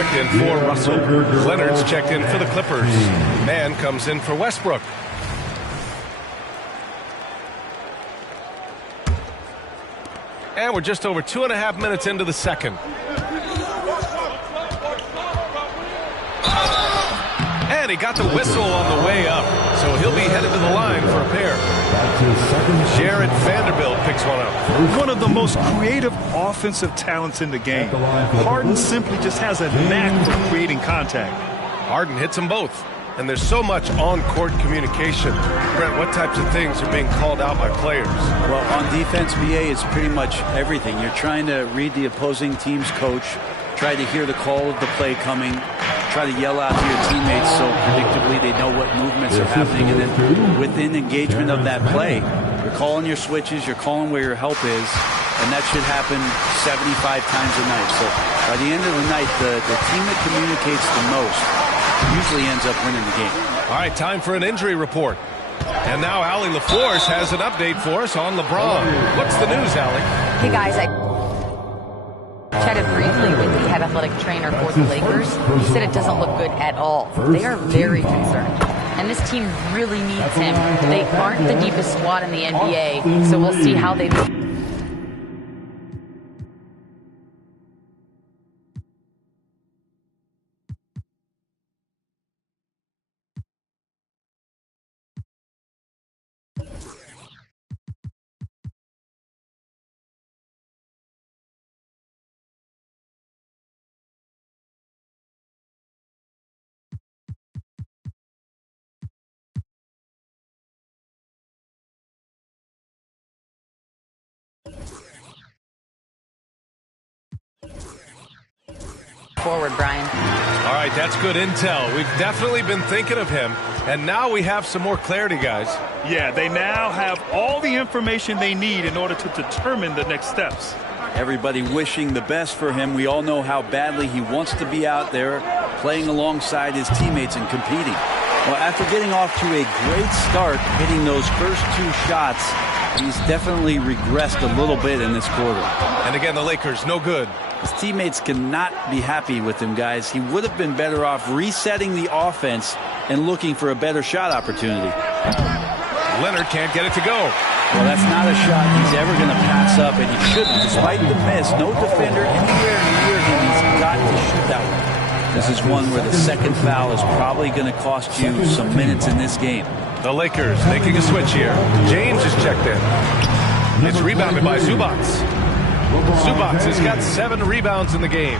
checked in for Russell. Leonard's checked in for the Clippers. Mann comes in for Westbrook. And we're just over 2.5 minutes into the second. And he got the whistle on the way up, so he'll be headed to the line for a pair. Jared Vanderbilt picks one up. One of the most creative offensive talents in the game. Harden simply just has a knack for creating contact. Harden hits them both. And there's so much on-court communication. Brent, what types of things are being called out by players? Well, on defense, BA, it's pretty much everything. You're trying to read the opposing team's coach, try to hear the call of the play coming, try to yell out to your teammates so predictably they know what movements are happening. And then within engagement of that play, you're calling your switches, you're calling where your help is, and that should happen 75 times a night. So by the end of the night, the team that communicates the most usually ends up winning the game. All right, time for an injury report. And now Allie LaForce has an update for us on LeBron. What's the news, Allie? Hey, guys, I chatted briefly with the head athletic trainer for the Lakers. He said it doesn't look good at all. They are very concerned. And this team really needs him. They aren't the deepest squad in the NBA, so we'll see how they look. Forward, Brian. All right, that's good intel. We've definitely been thinking of him, and now we have some more clarity, guys. Yeah, they now have all the information they need in order to determine the next steps. Everybody wishing the best for him. We all know how badly he wants to be out there playing alongside his teammates and competing. Well, after getting off to a great start, hitting those first two shots, he's definitely regressed a little bit in this quarter. And again, the Lakers, no good. His teammates cannot be happy with him, guys. He would have been better off resetting the offense and looking for a better shot opportunity. Leonard can't get it to go. Well, that's not a shot he's ever going to pass up, and he shouldn't. Despite the miss, no defender anywhere near him. He's got to shoot that one. This is one where the second foul is probably going to cost you some minutes in this game. The Lakers making a switch here. James is checked in. It's rebounded by Zubac. Zubac has got 7 rebounds in the game.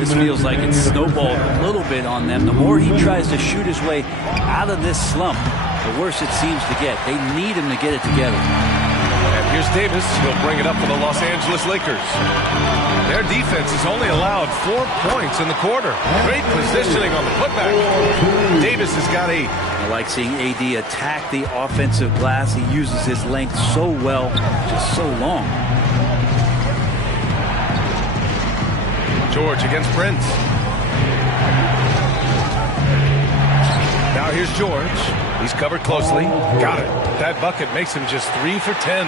This feels like it's snowballed a little bit on them. The more he tries to shoot his way out of this slump, the worse it seems to get. They need him to get it together. And here's Davis. He'll bring it up for the Los Angeles Lakers. Their defense has only allowed 4 points in the quarter. Great positioning on the putback. Davis has got 8. I like seeing AD attack the offensive glass. He uses his length so well, just so long. George against Prince. Now here's George. He's covered closely. Got it. That bucket makes him just 3 for 10.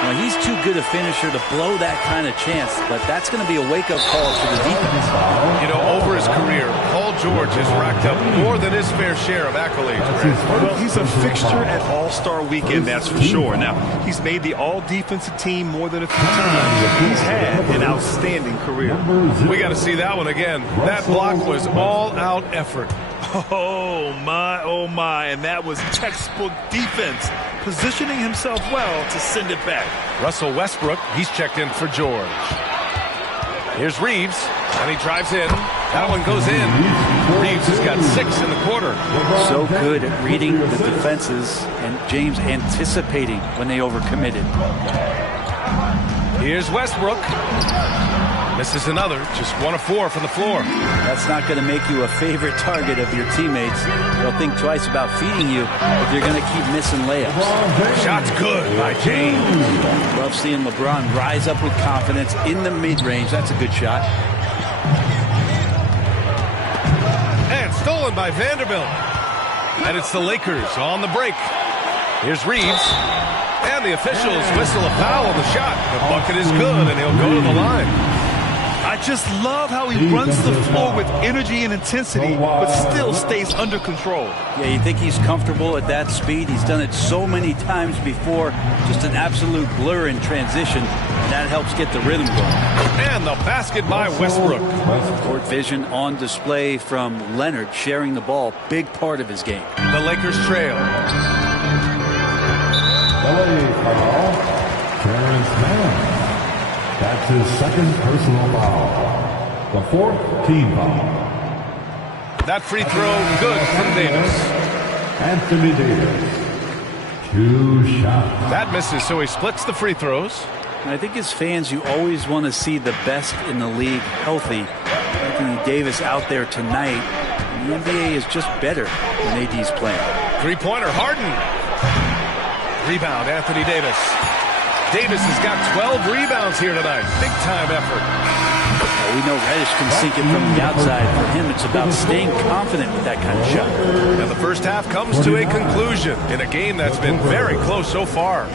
Well, he's too good a finisher to blow that kind of chance, but that's going to be a wake-up call for the defense. You know, over his career, Paul George has racked up more than his fair share of accolades. Well, he's a fixture at All-Star Weekend, that's for sure. Now, he's made the All-Defensive team more than a few times. He's had an outstanding career. We got to see that one again. That block was all-out effort. Oh, my, and that was textbook defense, positioning himself well to send it back. Russell Westbrook, he's checked in for George. Here's Reeves, and he drives in. That one goes in. Reeves has got 6 in the quarter. So good at reading the defenses, and James anticipating when they overcommitted. Here's Westbrook. Misses another, just 1 of 4 from the floor. That's not going to make you a favorite target of your teammates. They'll think twice about feeding you if you're going to keep missing layups. Shot's good by James. Love seeing LeBron rise up with confidence in the mid-range. That's a good shot. And stolen by Vanderbilt. And it's the Lakers on the break. Here's Reeves. And the officials whistle a foul on the shot. The bucket is good, and he'll go to the line. I Just love how he runs the floor with energy and intensity, but still stays under control. Yeah, you think he's comfortable at that speed? He's done it so many times before. Just an absolute blur in transition, and that helps get the rhythm going. And the basket by Westbrook. Court vision on display from Leonard, sharing the ball, big part of his game. The Lakers trail. That's his second personal foul. The fourth team foul. That free throw good from Davis. Anthony Davis. 2 shots. That misses, so he splits the free throws. And I think as fans, you always want to see the best in the league healthy. Anthony Davis out there tonight. The NBA is just better when AD's playing. Three-pointer, Harden. Rebound, Anthony Davis. Davis has got 12 rebounds here tonight. Big-time effort. We know Reddish can sink it from the outside. For him, it's about staying confident with that kind of shot. And the first half comes to a conclusion in a game that's been very close so far.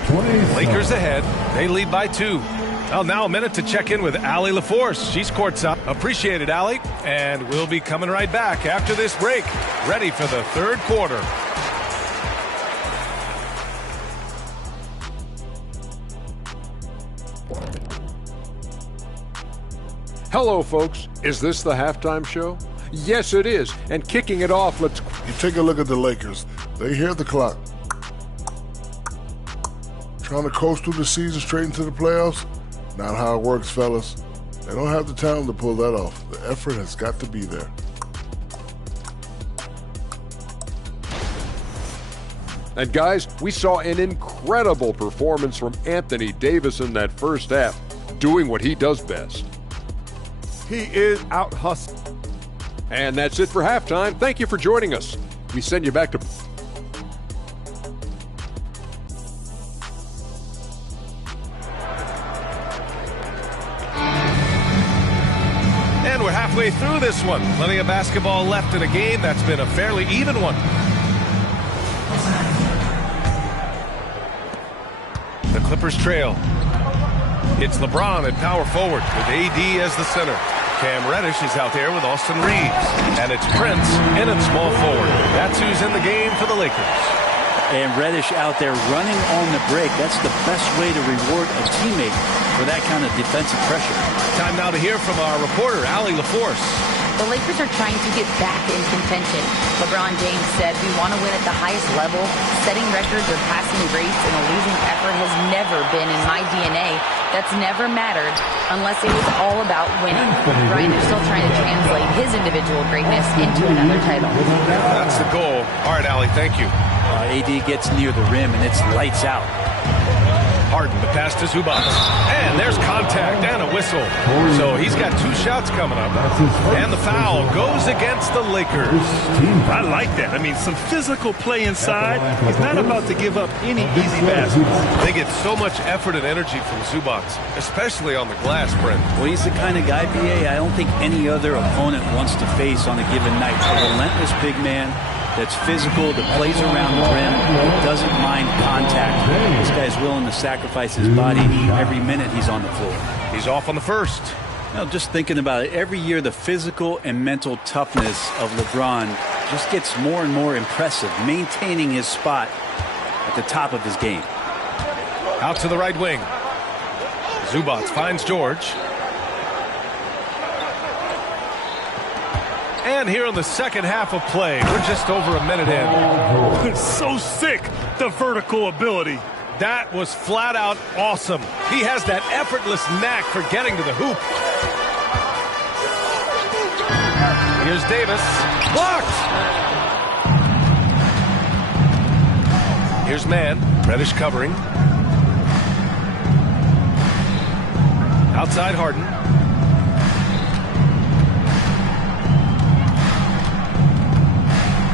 Lakers ahead. They lead by 2. Well, now a minute to check in with Allie LaForce. She's courtside. Appreciate it, Allie. And we'll be coming right back after this break. Ready for the third quarter. Hello, folks. Is this the halftime show? Yes, it is. And kicking it off, let's... You take a look at the Lakers. They hear the clock. Trying to coast through the season straight into the playoffs? Not how it works, fellas. They don't have the talent to pull that off. The effort has got to be there. And guys, we saw an incredible performance from Anthony Davis in that first half, doing what he does best. He is out hustling. And that's it for halftime. Thank you for joining us. We send you back to... And we're halfway through this one. Plenty of basketball left in a game that's been a fairly even one. The Clippers trail. It's LeBron at power forward with AD as the center. Cam Reddish is out there with Austin Reeves. And it's Prince in at small forward. That's who's in the game for the Lakers. And Reddish out there running on the break. That's the best way to reward a teammate for that kind of defensive pressure. Time now to hear from our reporter, Allie LaForce. The Lakers are trying to get back in contention. LeBron James said, "We want to win at the highest level. Setting records or passing rates in a losing effort has never been in my DNA. That's never mattered unless it was all about winning." Ryan is still trying to translate his individual greatness into another title. That's the goal. All right, Allie, thank you. AD gets near the rim, and it's lights out. Harden, the pass to Zubac. And there's contact and a whistle. So he's got 2 shots coming up. And the foul goes against the Lakers. I like that. I mean, some physical play inside. He's not about to give up any easy baskets. They get so much effort and energy from Zubac, especially on the glass, Brent. Well, he's the kind of guy, BA, I don't think any other opponent wants to face on a given night. A relentless big man that's physical, that plays around the rim, doesn't mind contact. This guy's willing to sacrifice his body every minute he's on the floor. He's off on the first. Just thinking about it, every year the physical and mental toughness of LeBron just gets more and more impressive, maintaining his spot at the top of his game. Out to the right wing. Zubac finds George. And here in the second half of play, we're just over a minute in. It's so sick, the vertical ability. That was flat out awesome. He has that effortless knack for getting to the hoop. Here's Davis. Blocked! Here's Mann. Reddish covering. Outside Harden.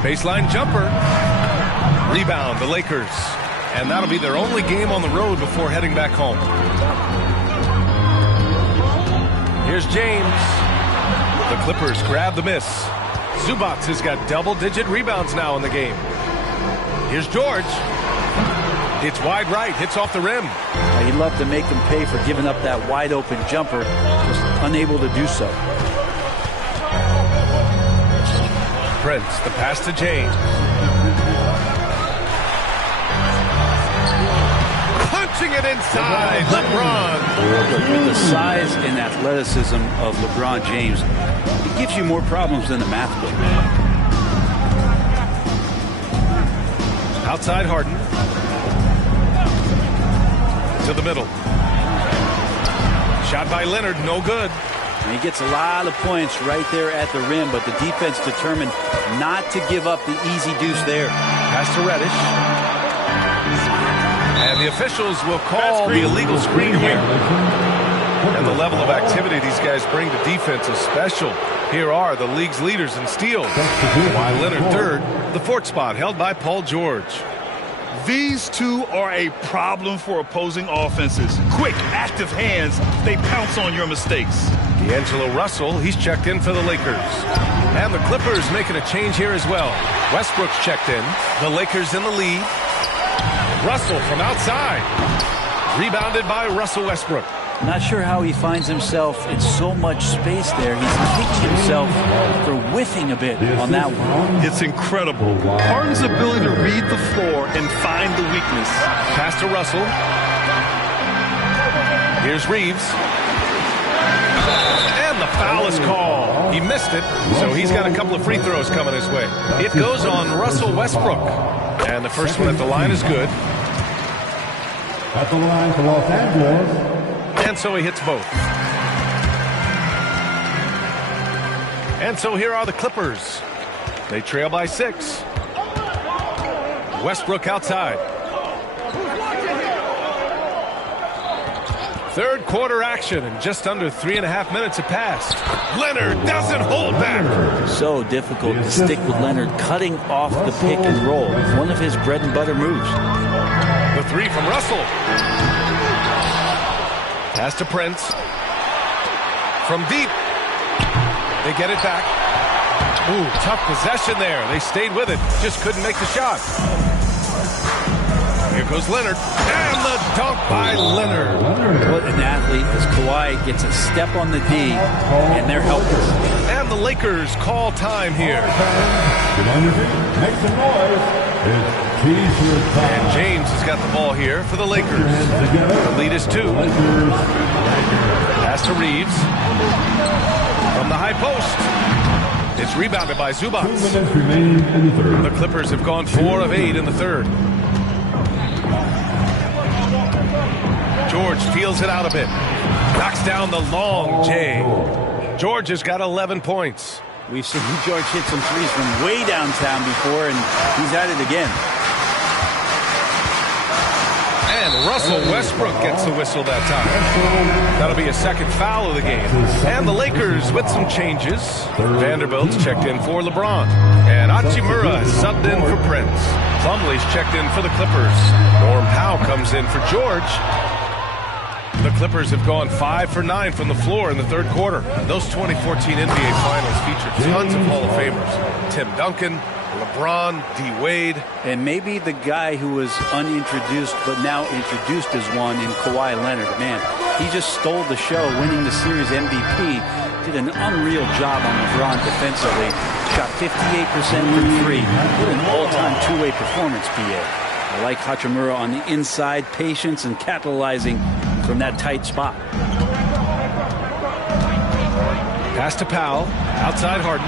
Baseline jumper. Rebound, the Lakers. And that'll be their only game on the road before heading back home. Here's James. The Clippers grab the miss. Zubac has got double-digit rebounds now in the game. Here's George. It's wide right, hits off the rim. He'd love to make them pay for giving up that wide-open jumper. Just unable to do so. Prince, the pass to James. Punching it inside, LeBron. With the size and athleticism of LeBron James, it gives you more problems than the math book. Outside Harden. To the middle. Shot by Leonard, no good. And he gets a lot of points right there at the rim, but the defense determined not to give up the easy deuce there. Pass to Reddish. And the officials will call the illegal screen here. And the level of activity these guys bring to defense is special. Here are the league's leaders in steals. Kawhi Leonard third, the fourth spot held by Paul George. These two are a problem for opposing offenses. Quick, active hands. They pounce on your mistakes. D'Angelo Russell, he's checked in for the Lakers. And the Clippers making a change here as well. Westbrook's checked in. The Lakers in the lead. Russell from outside. Rebounded by Russell Westbrook. Not sure how he finds himself in so much space there. He's kicking himself for whiffing a bit on that one. It's incredible. Harden's ability to read the floor and find the weakness. Pass to Russell. Here's Reeves. And the foul is called. He missed it, so he's got a couple of free throws coming his way. It goes on Russell Westbrook. And the first one at the line is good. At the line for Los Angeles. And so he hits both. And so here are the Clippers. They trail by 6. Westbrook outside. Third quarter action, and just under 3.5 minutes have passed. Leonard doesn't hold back. So difficult to stick with Leonard cutting off the pick and roll. One of his bread and butter moves. The three from Russell. Pass to Prince. From deep. They get it back. Ooh, tough possession there. They stayed with it. Just couldn't make the shot. Here goes Leonard. And the dunk by Leonard. What an athlete as Kawhi gets a step on the D, and they're helpless. And the Lakers call time here. Make some noise. And James has got the ball here for the Lakers. The lead is 2. Pass to Reeves. From the high post. It's rebounded by Zubac. The Clippers have gone 4 of 8 in the third. George feels it out a bit. Knocks down the long J. George has got 11 points. We've seen George hit some threes from way downtown before, and he's at it again. And Russell Westbrook gets the whistle that time. That'll be a second foul of the game. And the Lakers with some changes. Vanderbilt's checked in for LeBron. And Hachimura has subbed in for Prince. Plumlee's checked in for the Clippers. Norm Powell comes in for George. The Clippers have gone 5 for 9 from the floor in the third quarter. Those 2014 NBA Finals featured tons of Hall of Famers. Tim Duncan, LeBron, D. Wade. And maybe the guy who was unintroduced but now introduced as one in Kawhi Leonard. Man, he just stole the show, winning the series MVP. Did an unreal job on LeBron defensively. Shot 58% from 3. What an all-time two-way performance, PA. I like Hachimura on the inside, patience and capitalizing from that tight spot. Pass to Powell. Outside Harden.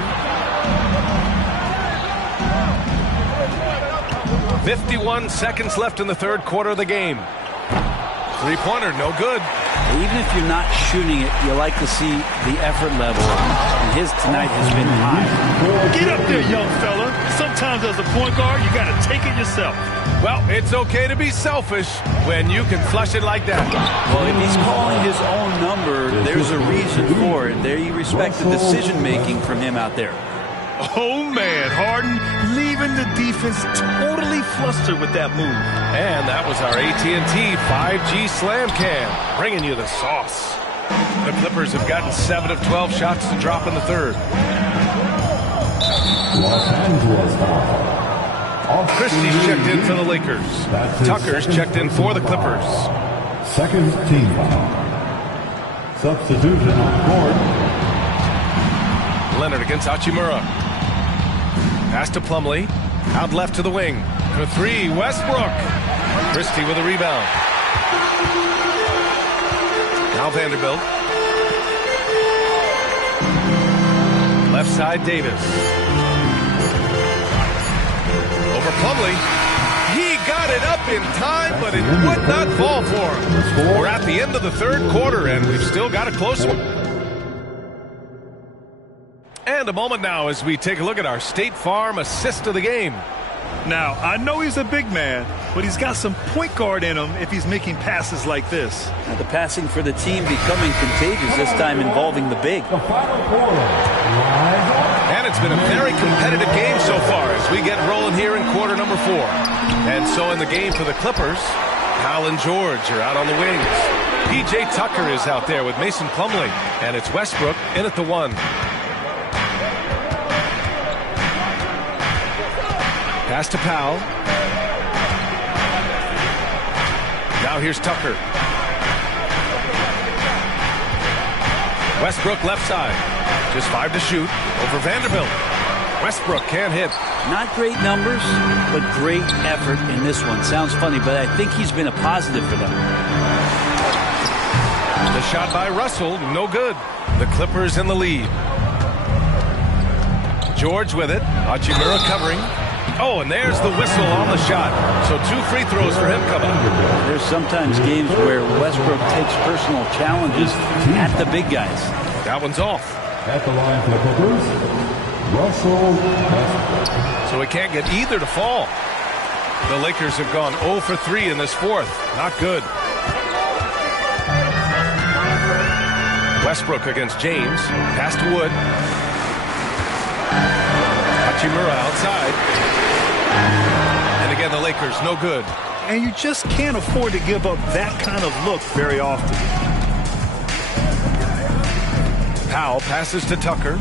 51 seconds left in the third quarter of the game. Three-pointer, no good. Even if you're not shooting it, you like to see the effort level. And his tonight has been high. Get up there, young fella. Sometimes as a point guard, you got to take it yourself. Well, it's okay to be selfish when you can flush it like that. Well, if he's calling his own number, there's a reason for it. There you respect the decision-making from him out there. Oh, man, Harden leaving the defense totally flustered with that move. And that was our AT&T 5G Slam Cam, bringing you the sauce. The Clippers have gotten 7 of 12 shots to drop in the third. Los Angeles foul. Christie's checked in for the Lakers. Tucker's checked in for the Clippers. Second team foul. Substitution on court. Leonard against Hachimura. Pass to Plumlee. Out left to the wing. For three, Westbrook. Christie with a rebound. Now Vanderbilt. Left side, Davis. Over Plumlee. He got it up in time, but it would not fall for him. We're at the end of the third quarter, and we've still got a close one. And a moment now as we take a look at our State Farm assist of the game. Now, I know he's a big man, but he's got some point guard in him if he's making passes like this. Now the passing for the team becoming contagious, this time involving the big. The final quarter. And it's been a very competitive game so far as we get rolling here in quarter number 4. And so in the game for the Clippers, Hal and George are out on the wings. P.J. Tucker is out there with Mason Plumlee, and it's Westbrook in at the 1. Pass to Powell. Now here's Tucker. Westbrook left side. Just 5 to shoot over Vanderbilt. Westbrook can't hit. Not great numbers, but great effort in this one. Sounds funny, but I think he's been a positive for them. The shot by Russell, no good. The Clippers in the lead. George with it. Hachimura covering. Oh, and there's the whistle on the shot. So 2 free throws for him coming. There's sometimes games where Westbrook takes personal challenges at the big guys. That one's off. At the line for the Clippers, Russell Westbrook. So we can't get either to fall. The Lakers have gone 0 for 3 in this fourth. Not good. Westbrook against James. Pass to Wood. Hachimura outside. And again, the Lakers, no good. And you just can't afford to give up that kind of look very often. Powell passes to Tucker.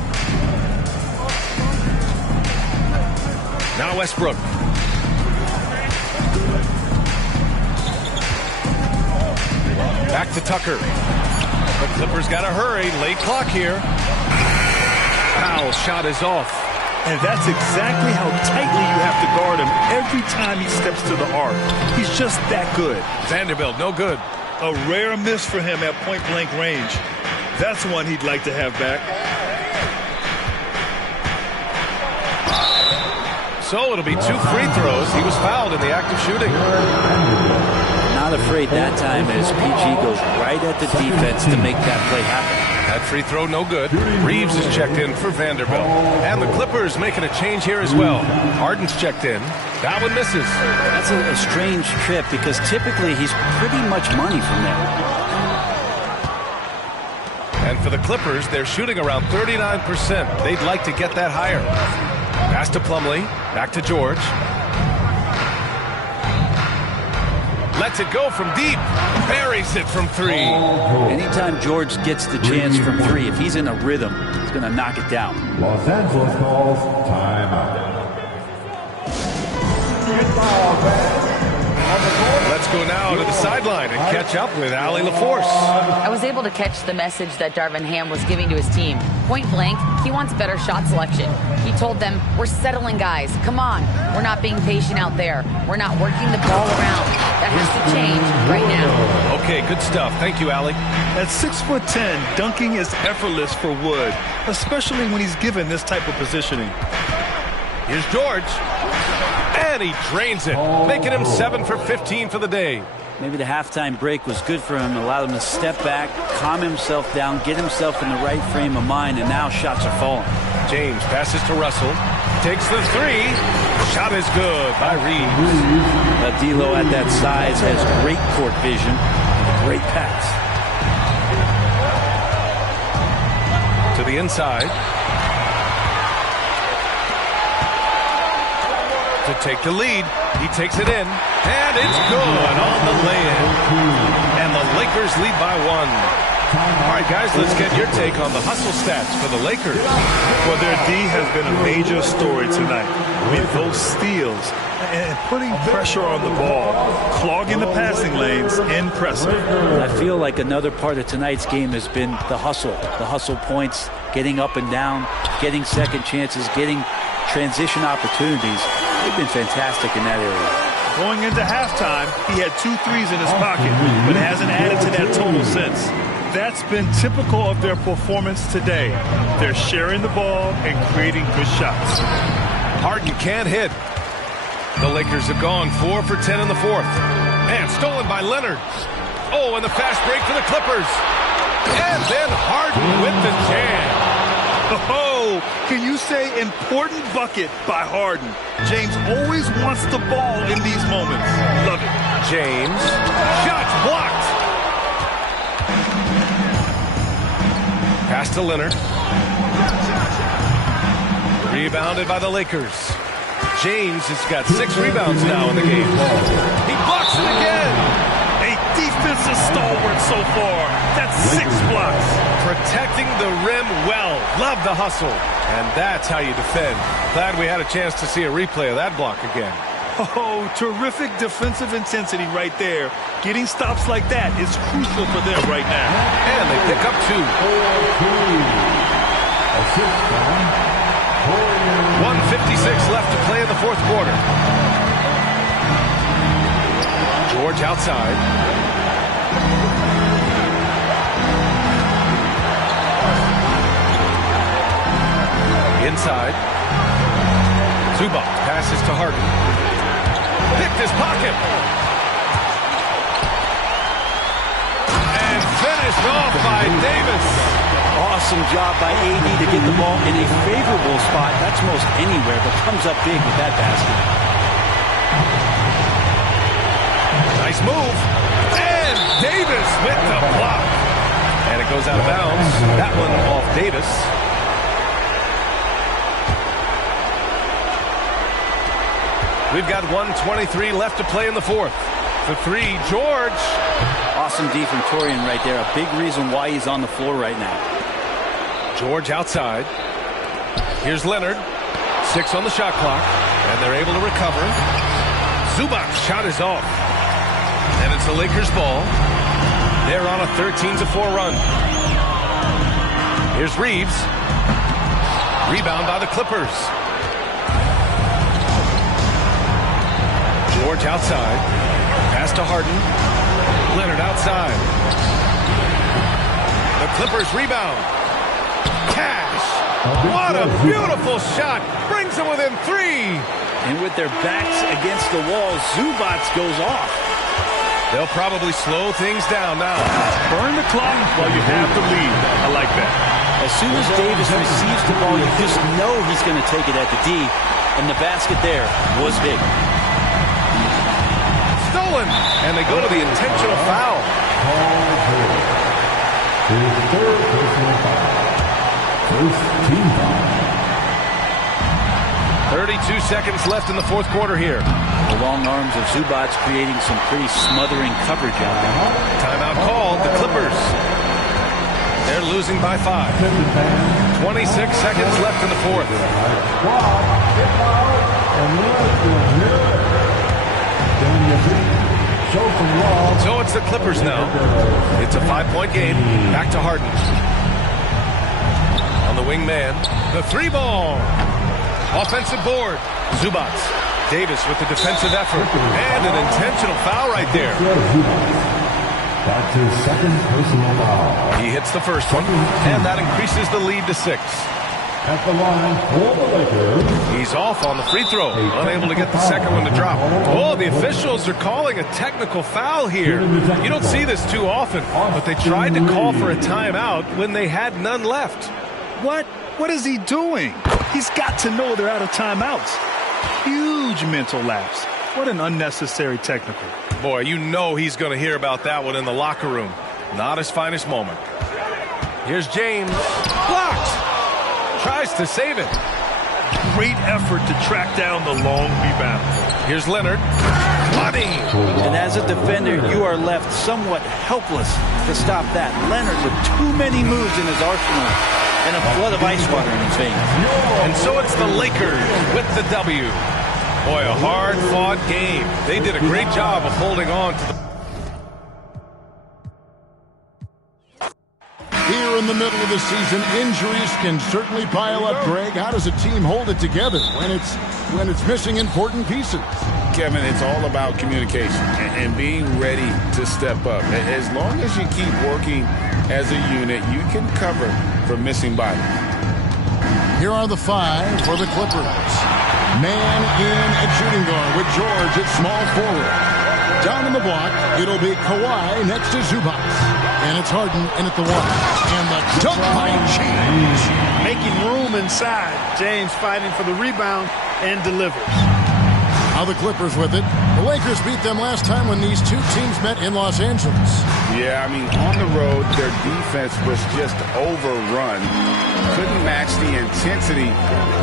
Now Westbrook. Back to Tucker. The Clippers got to hurry. Late clock here. Powell's shot is off. And that's exactly how tightly you have to guard him every time he steps to the arc. He's just that good. Vanderbilt, no good. A rare miss for him at point-blank range. That's one he'd like to have back. So it'll be 2 free throws. He was fouled in the act of shooting. Not afraid that time as PG goes right at the defense to make that play happen. That free throw, no good. Reeves is checked in for Vanderbilt. And the Clippers making a change here as well. Harden's checked in. That one misses. That's a strange trip because typically he's pretty much money from there. And for the Clippers, they're shooting around 39%. They'd like to get that higher. Pass to Plumlee. Back to George. Lets it go from deep. Buries it from 3. Anytime George gets the chance from 3, if he's in a rhythm, he's going to knock it down. Los Angeles calls timeout. Let's go now to the sideline and catch up with Allie LaForce. I was able to catch the message that Darvin Ham was giving to his team. Point blank, he wants better shot selection. He told them, we're settling guys. Come on. We're not being patient out there. We're not working the ball around. That has to change right now. Okay, good stuff. Thank you, Allie. At 6'10", dunking is effortless for Wood, especially when he's given this type of positioning. Here's George. And he drains it, making him 7 for 15 for the day. Maybe the halftime break was good for him, allowed him to step back, calm himself down, get himself in the right frame of mind, and now shots are falling. James passes to Russell, takes the 3. Shot is good by Reeves. D'Lo at that size has great court vision, great pass. To the inside. To take the lead. He takes it in. And it's good on the lay-in. And the Lakers lead by 1. All right, guys, let's get your take on the hustle stats for the Lakers. Well, their D has been a major story tonight. I mean, those steals and putting pressure on the ball, clogging the passing lanes, impressive. I feel like another part of tonight's game has been the hustle points, getting up and down, getting second chances, getting transition opportunities. They've been fantastic in that area. Going into halftime, he had 2 threes in his pocket, but hasn't added to that total since. That's been typical of their performance today. They're sharing the ball and creating good shots. Harden can't hit. The Lakers have gone 4 for 10 in the fourth. And stolen by Leonard. Oh, and the fast break for the Clippers. And then Harden with the jam. Oh, can you say important bucket by Harden? James always wants the ball in these moments. Love it. James. Shots blocked. Pass to Leonard. Rebounded by the Lakers. James has got 6 rebounds now in the game. He blocks it again. A defensive stalwart so far. That's 6 blocks. Protecting the rim well. Love the hustle. And that's how you defend. Glad we had a chance to see a replay of that block again. Oh, terrific defensive intensity right there. Getting stops like that is crucial for them right now. And they pick up 2. 1:56 left to play in the fourth quarter. George outside. Inside. Zubac passes to Harden. Picked his pocket. And finished off by Davis. Awesome job by AD to get the ball in a favorable spot. That's most anywhere, but comes up big with that basket. Nice move. And Davis with the block. And it goes out of bounds. That one off Davis. We've got 1:23 left to play in the fourth. For 3, George. Awesome D from Torian right there. A big reason why he's on the floor right now. George outside. Here's Leonard. 6 on the shot clock. And they're able to recover. Zubac's shot is off. And it's the Lakers ball. They're on a 13-4 run. Here's Reeves. Rebound by the Clippers. George outside. Pass to Harden. Leonard outside. The Clippers rebound. Cash. What a beautiful shot. Brings them within 3. And with their backs against the wall, Zubac goes off. They'll probably slow things down now. Burn the clock while you have the lead. I like that. As soon as Davis receives the ball, you just know he's going to take it at the D. And the basket there was big. Stolen. And they go to the intentional foul. His third personal foul. First team foul. 32 seconds left in the fourth quarter here. The long arms of Zubac creating some pretty smothering coverage out there. Timeout called. The Clippers. They're losing by 5. 26 seconds left in the fourth. So it's the Clippers now. It's a 5-point game. Back to Harden. On the wing man. The 3-ball. Offensive board. Zubac. Davis with the defensive effort. And an intentional foul right there. That's his second personal foul. He hits the first one. And that increases the lead to 6. At the line for the Lakers. He's off on the free throw. Unable to get the second one to drop. Oh, the officials are calling a technical foul here. You don't see this too often, but they tried to call for a timeout when they had none left. What? What is he doing? He's got to know they're out of timeouts. Huge mental lapse. What an unnecessary technical. Boy, you know he's going to hear about that one in the locker room. Not his finest moment. Here's James. Blocked. Tries to save it. Great effort to track down the long rebound. Here's Leonard. money. And as a defender, you are left somewhat helpless to stop that. Leonard with too many moves in his arsenal and a flood of ice water in his veins. And so it's the Lakers with the W. Boy, a hard-fought game. They did a great job of holding on to the... Here in the middle of the season, injuries can certainly pile up, Greg. How does a team hold it together when it's missing important pieces? Kevin, it's all about communication and being ready to step up. As long as you keep working as a unit, you can cover for missing bodies. Here are the 5 for the Clippers. Man in at shooting guard with George at small forward. Down in the block, it'll be Kawhi next to Zubac. And it's Harden in at the 1. And the dunk by James. Making room inside. James fighting for the rebound and delivers. Now the Clippers with it. The Lakers beat them last time when these two teams met in Los Angeles. Yeah, I mean, on the road, their defense was just overrun. Couldn't match the intensity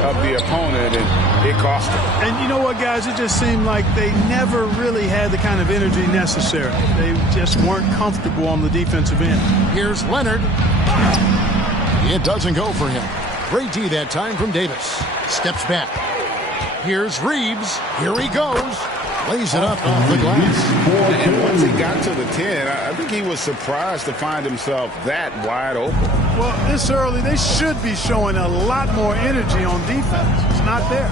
of the opponent, and it cost them. And you know what, guys? It just seemed like they never really had the kind of energy necessary. They just weren't comfortable on the defensive end. Here's Leonard. It doesn't go for him. Great D that time from Davis. Steps back. Here's Reeves. Here he goes. Lays it up off the glass. And once he got to the 10, I think he was surprised to find himself that wide open. Well, this early, they should be showing a lot more energy on defense. It's not there.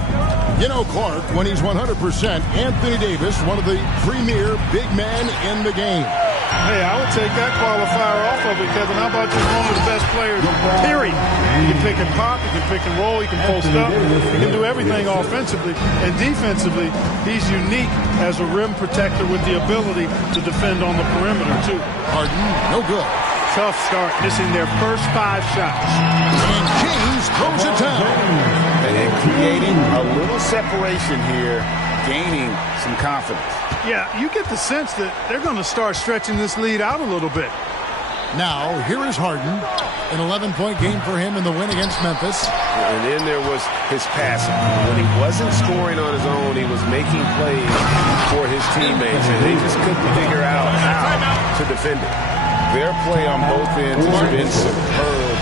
You know, Clark, when he's 100%, Anthony Davis, one of the premier big men in the game. Hey, I would take that qualifier off of it, Kevin. How about just one of the best players, period? He can pick and pop, he can pick and roll, he can post up, he can do everything offensively. And defensively, he's unique as a rim protector with the ability to defend on the perimeter, too. Harden, no good. Tough start, missing their first 5 shots. And James throws it down. And creating a little separation here, gaining some confidence. Yeah, you get the sense that they're going to start stretching this lead out a little bit. Now, here is Harden. An 11-point game for him in the win against Memphis. And then there was his passing. When he wasn't scoring on his own, he was making plays for his teammates, and they just couldn't figure out how to defend it. Their play on both ends has been superb.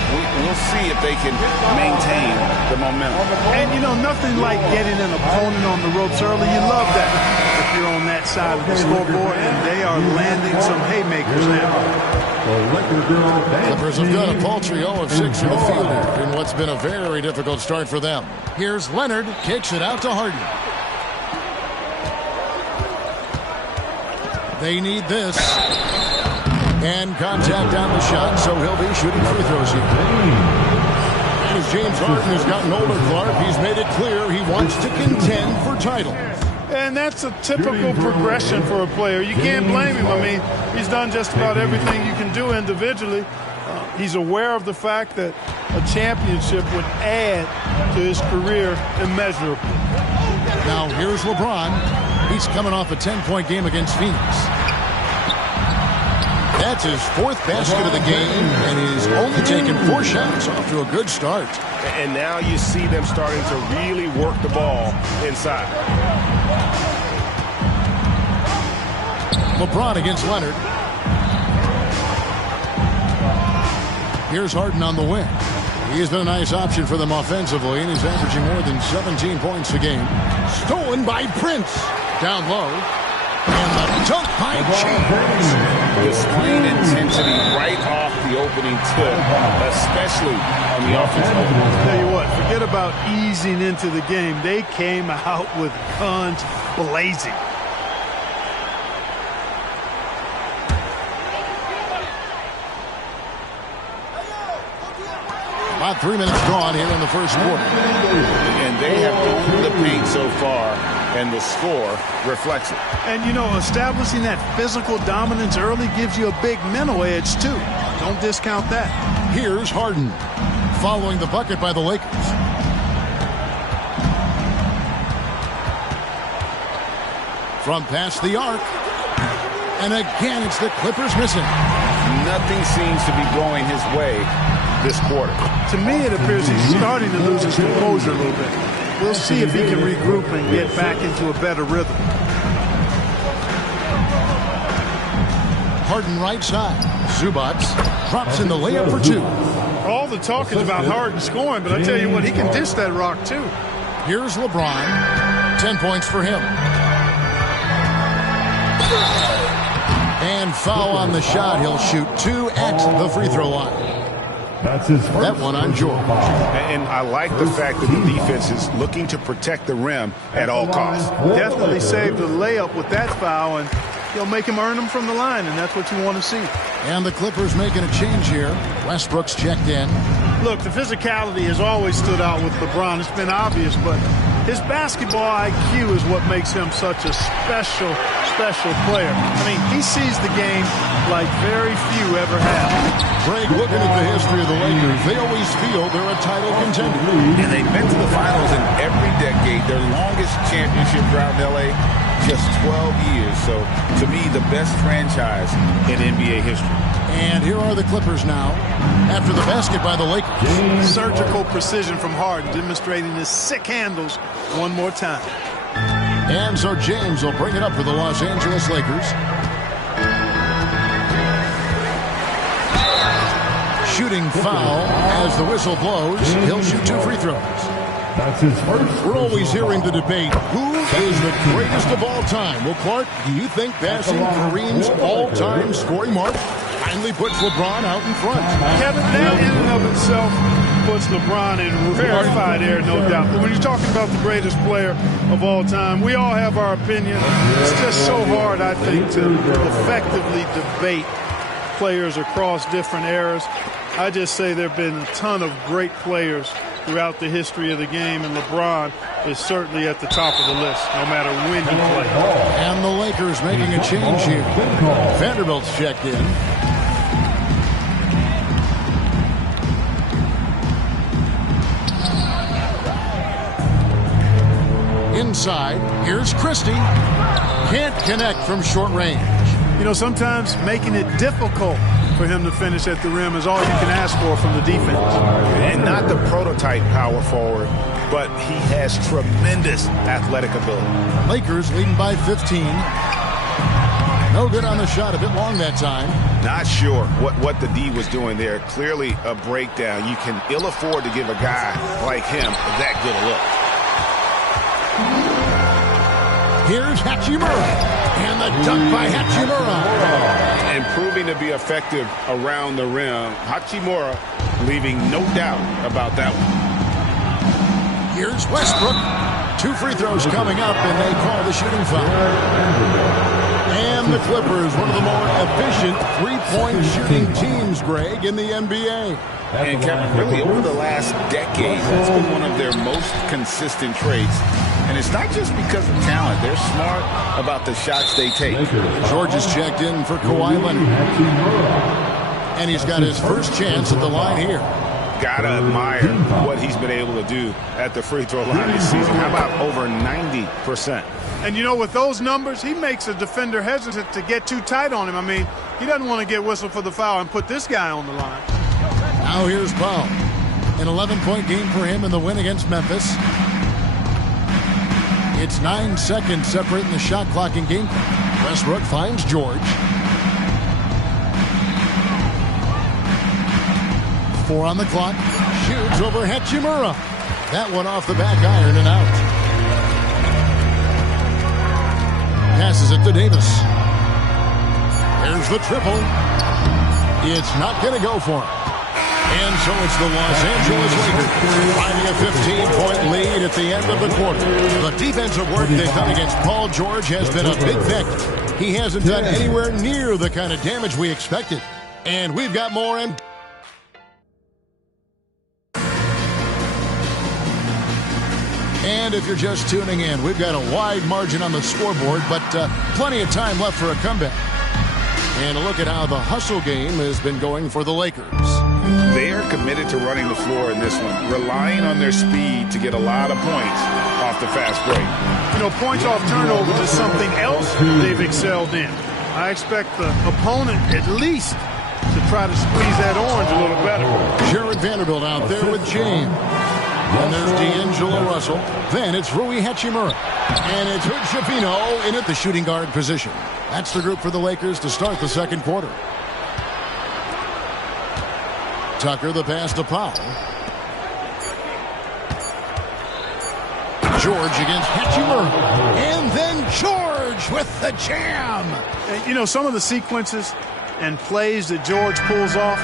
We'll see if they can maintain the momentum. And, you know, nothing like getting an opponent on the ropes early. You love that if you're on that side of the scoreboard, and they are landing some haymakers now. Clippers have got a paltry 0 of 6 from the field in what's been a very difficult start for them. Here's Leonard, kicks it out to Harden. They need this. And contact on the shot, so he'll be shooting free throws here. And as James Harden has gotten older, Clark, he's made it clear he wants to contend for titles. And that's a typical progression for a player. You can't blame him. I mean, he's done just about everything you can do individually. He's aware of the fact that a championship would add to his career immeasurably. Now, here's LeBron. He's coming off a 10-point game against Phoenix. That's his 4th basket of the game, and he's only taken 4 shots off to a good start. And now you see them starting to really work the ball inside. LeBron against Leonard. Here's Harden on the wing. He has been a nice option for them offensively, and he's averaging more than 17 points a game. Stolen by Prince. Down low. And the dunk by James. Displaying intensity right off the opening tip, especially on the offensive end. I'll tell you what, forget about easing into the game. They came out with guns blazing. About 3 minutes gone here in the first quarter. And they have owned the paint so far, and the score reflects it. And, you know, establishing that physical dominance early gives you a big mental edge, too. Don't discount that. Here's Harden, following the bucket by the Lakers. From past the arc. And again, it's the Clippers missing. Nothing seems to be going his way this quarter. To me, it appears he's starting to lose his composure a little bit. We'll see if he can regroup and get back into a better rhythm. Harden right side. Zubac drops in the layup for two. All the talk is about Harden scoring, but I tell you what, he can dish that rock too. Here's LeBron. 10 points for him. And foul on the shot. He'll shoot 2 at the free throw line. That's his first. That one on George. And I like the fact that the defense is looking to protect the rim at all costs. Definitely saved the layup with that foul, and he'll make him earn them from the line, and that's what you want to see. And the Clippers making a change here. Westbrook's checked in. Look, the physicality has always stood out with LeBron. It's been obvious, but his basketball IQ is what makes him such a special player. I mean, he sees the game like very few ever have. Greg, looking at the history of the Lakers, they always feel they're a title contender. And they've been to the finals in every decade. Their longest championship drought in L.A., just 12 years. So, to me, the best franchise in NBA history. And here are the Clippers now after the basket by the Lakers. Surgical precision from Harden, demonstrating his sick handles one more time. And so James will bring it up for the Los Angeles Lakers. Shooting foul as the whistle blows. He'll shoot 2 free throws. That's his first. We're always hearing the debate, who is the greatest of all time? Well, Clark, do you think passing Kareem's all-time scoring mark finally puts LeBron out in front? Kevin, that in and of itself puts LeBron in rarefied air, no doubt. But when you're talking about the greatest player of all time, we all have our opinion. It's just so hard, I think, to effectively debate players across different eras. I just say there have been a ton of great players throughout the history of the game, and LeBron is certainly at the top of the list, no matter when he plays. And the Lakers making a change here. Vanderbilt's checked in. Inside, here's Christie. Can't connect from short range. You know, sometimes making it difficult for him to finish at the rim is all you can ask for from the defense. And not the prototype power forward, but he has tremendous athletic ability. Lakers leading by 15. No good on the shot, a bit long that time. Not sure what the D was doing there. Clearly a breakdown. You can ill afford to give a guy like him that good a look. Here's Hachimura. And the dunk by Hachimura. And proving to be effective around the rim. Hachimura leaving no doubt about that one. Here's Westbrook. 2 free throws coming up, and they call the shooting foul. And the Clippers, one of the more efficient three-point shooting teams, Greg, in the NBA. And Kevin, really over the last decade, it's been one of their most consistent traits. And it's not just because of talent. They're smart about the shots they take. George is checked in for Kawhi Leonard. And he's got his first chance at the line here. Gotta admire what he's been able to do at the free throw line this season. How about over 90%? And, you know, with those numbers, he makes a defender hesitant to get too tight on him. I mean, he doesn't want to get whistled for the foul and put this guy on the line. Now here's Paul. An 11-point game for him in the win against Memphis. It's 9 seconds separating the shot clock in game. Westbrook finds George. 4 on the clock. Shoots over Hachimura. That one off the back iron and out. Passes it to Davis. There's the triple. It's not going to go for him. And so it's the Los Angeles Lakers finding a 15-point lead at the end of the quarter. The defensive work they've done against Paul George has been a big factor. He hasn't done anywhere near the kind of damage we expected. And we've got more in. And if you're just tuning in, we've got a wide margin on the scoreboard, but plenty of time left for a comeback. And a look at how the hustle game has been going for the Lakers. They are committed to running the floor in this one, relying on their speed to get a lot of points off the fast break. You know, points off turnovers is something else they've excelled in. I expect the opponent at least to try to squeeze that orange a little better. Jared Vanderbilt out there with James. And there's D'Angelo Russell. Then it's Rui Hachimura. And it's Hood-Schifino in at the shooting guard position. That's the group for the Lakers to start the second quarter. Tucker, the pass to Powell. George against Hachimura. And then George with the jam. And, you know, some of the sequences and plays that George pulls off,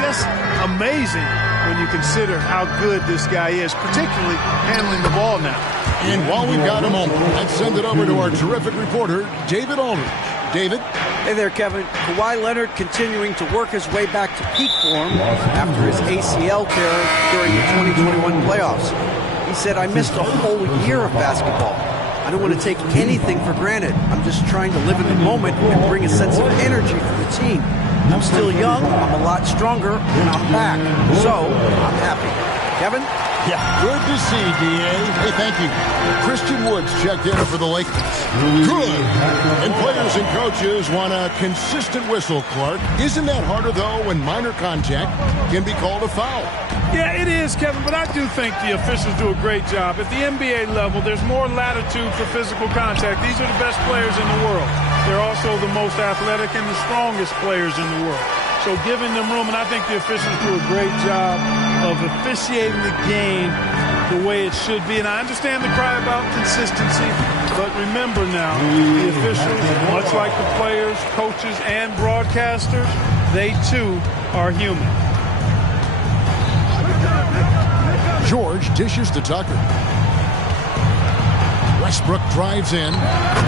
just amazing when you consider how good this guy is, particularly handling the ball now. And while we've got a moment, let's send it over to our terrific reporter, David Aldridge. David? Hey there, Kevin. Kawhi Leonard continuing to work his way back to peak form after his ACL tear during the 2021 playoffs. He said, I missed a whole year of basketball. I don't want to take anything for granted. I'm just trying to live in the moment and bring a sense of energy for the team. I'm still young, I'm a lot stronger, and I'm back. So, I'm happy. Kevin? Yeah, good to see, D.A. Hey, thank you. Christian Woods checked in for the Lakers. Good. And players and coaches want a consistent whistle, Clark. Isn't that harder, though, when minor contact can be called a foul? Yeah, it is, Kevin, but I do think the officials do a great job. At the NBA level, there's more latitude for physical contact. These are the best players in the world. They're also the most athletic and the strongest players in the world. So giving them room, and I think the officials do a great job of officiating the game the way it should be. And I understand the cry about consistency, but remember now, the officials, much like the players, coaches, and broadcasters, they too are human. George dishes to Tucker. Westbrook drives in,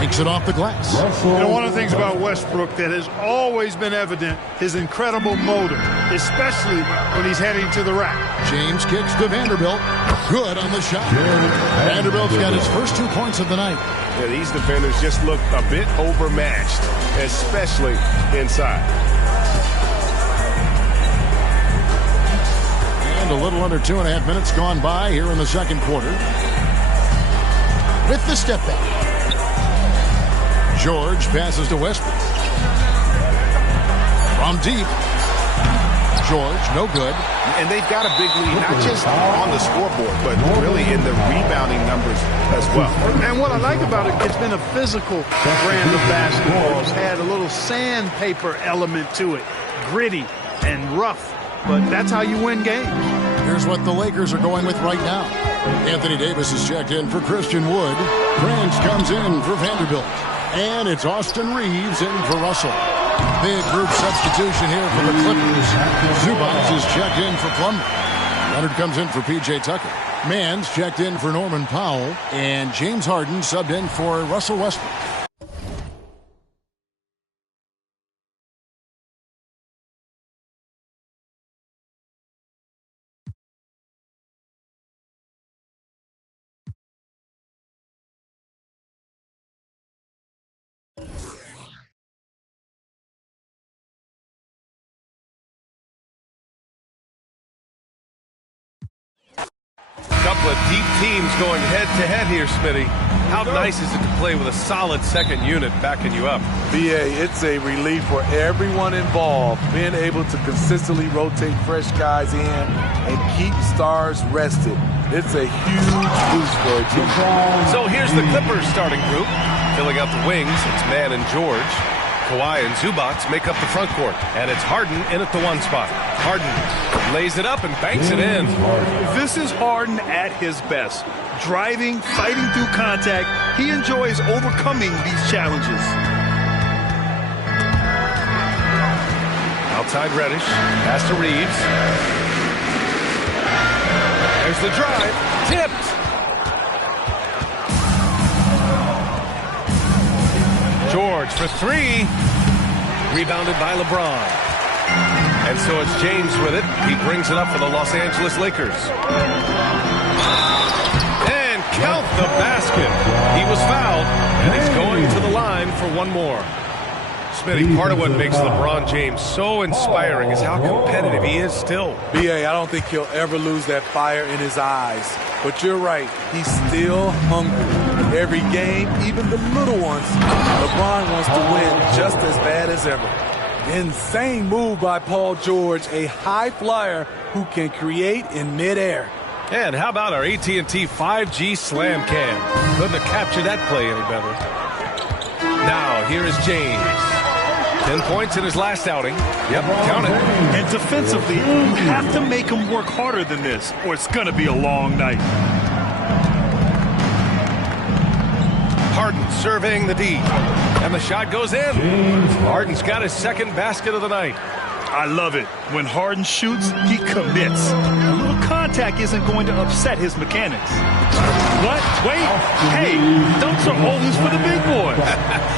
takes it off the glass. You know, one of the things about Westbrook that has always been evident, his incredible motor, especially when he's heading to the rack. James kicks to Vanderbilt. Good on the shot. Vanderbilt's got his first 2 points of the night. Yeah, these defenders just look a bit overmatched, especially inside. And a little under 2.5 minutes gone by here in the second quarter. With the step back. George passes to Westbrook. From deep. George, no good. And they've got a big lead, not just on the scoreboard, but really in the rebounding numbers as well. And what I like about it, it's been a physical brand of basketball. It's had a little sandpaper element to it. Gritty and rough. But that's how you win games. Here's what the Lakers are going with right now. Anthony Davis is checked in for Christian Wood. Grant comes in for Vanderbilt. And it's Austin Reeves in for Russell. Big group substitution here for the Clippers. Zubac is checked in for Plumlee. Leonard comes in for P.J. Tucker. Mann's checked in for Norman Powell. And James Harden subbed in for Russell Westbrook. Couple of deep teams going head-to-head here, Smitty. How nice is it to play with a solid second unit backing you up? BA, it's a relief for everyone involved, being able to consistently rotate fresh guys in and keep stars rested. It's a huge boost for a team. So here's the Clippers starting group. Filling out the wings, it's Mann and George. Kawhi and Zubac make up the front court. And it's Harden in at the one spot. Harden lays it up and banks it in. This is Harden at his best. Driving, fighting through contact. He enjoys overcoming these challenges. Outside Reddish. Pass to Reeves. There's the drive. Tipped. George for three. Rebounded by LeBron. And so it's James with it. He brings it up for the Los Angeles Lakers. And count the basket. He was fouled, and he's going to the line for one more. Smitty, part of what makes LeBron James so inspiring is how competitive he is still. BA, I don't think he'll ever lose that fire in his eyes. But you're right, he's still hungry. Every game, even the little ones, LeBron wants to win just as bad as ever. Insane move by Paul George, a high flyer who can create in midair. And how about our AT&T 5G Slam Cam? Couldn't have captured that play any better. Now, here is James. 10 points in his last outing. Yep, count it. And defensively, you have to make him work harder than this, or it's going to be a long night. Harden surveying the D. And the shot goes in. Harden's got his second basket of the night. I love it. When Harden shoots, he commits. A little contact isn't going to upset his mechanics. What? Wait. Hey, dunks are always for the big boy.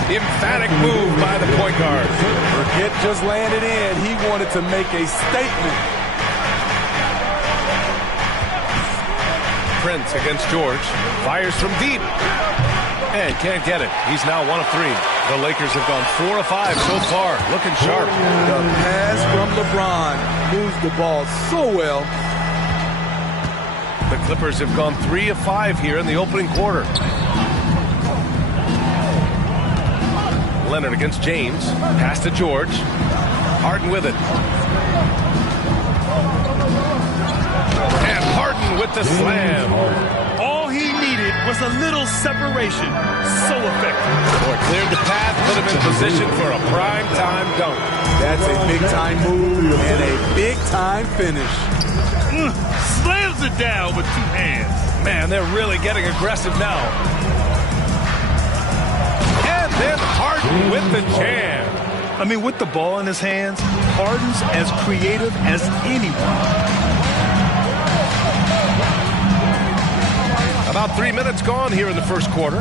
Emphatic move by the point guard. Forget just laying it in. He wanted to make a statement. Prince against George. Fires from deep. And can't get it. He's now 1 of 3. The Lakers have gone 4 of 5 so far. Looking sharp. The pass from LeBron moves the ball so well. The Clippers have gone 3 of 5 here in the opening quarter. Leonard against James. Pass to George. Harden with it. And Harden with the slam. All he needed was a little separation. So effective. Or cleared the path, put him in position for a prime-time dunk. That's a big-time move and a big-time finish. Slams it down with 2 hands. Man, they're really getting aggressive now. And then Harden with the jam. I mean, with the ball in his hands, Harden's as creative as anyone. About 3 minutes gone here in the first quarter.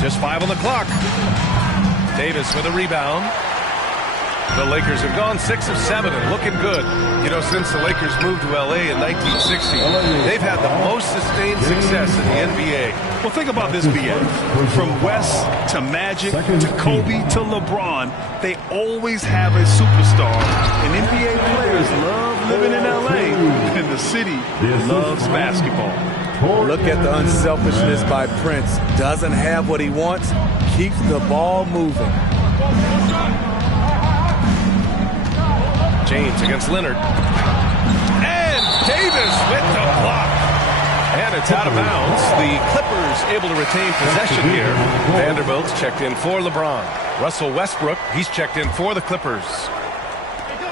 Just 5 on the clock. Davis with a rebound. The Lakers have gone 6 of 7 and looking good. You know, since the Lakers moved to L.A. in 1960, they've had the most sustained success in the NBA. Well, think about this, B.A. From West to Magic to Kobe to LeBron, they always have a superstar. And NBA players love living in L.A. and the city loves basketball. Look at the unselfishness by Prince. Doesn't have what he wants, keeps the ball moving. James against Leonard. And Davis with the block. And it's out of bounds. The Clippers able to retain possession here. Vanderbilt's checked in for LeBron. Russell Westbrook, he's checked in for the Clippers.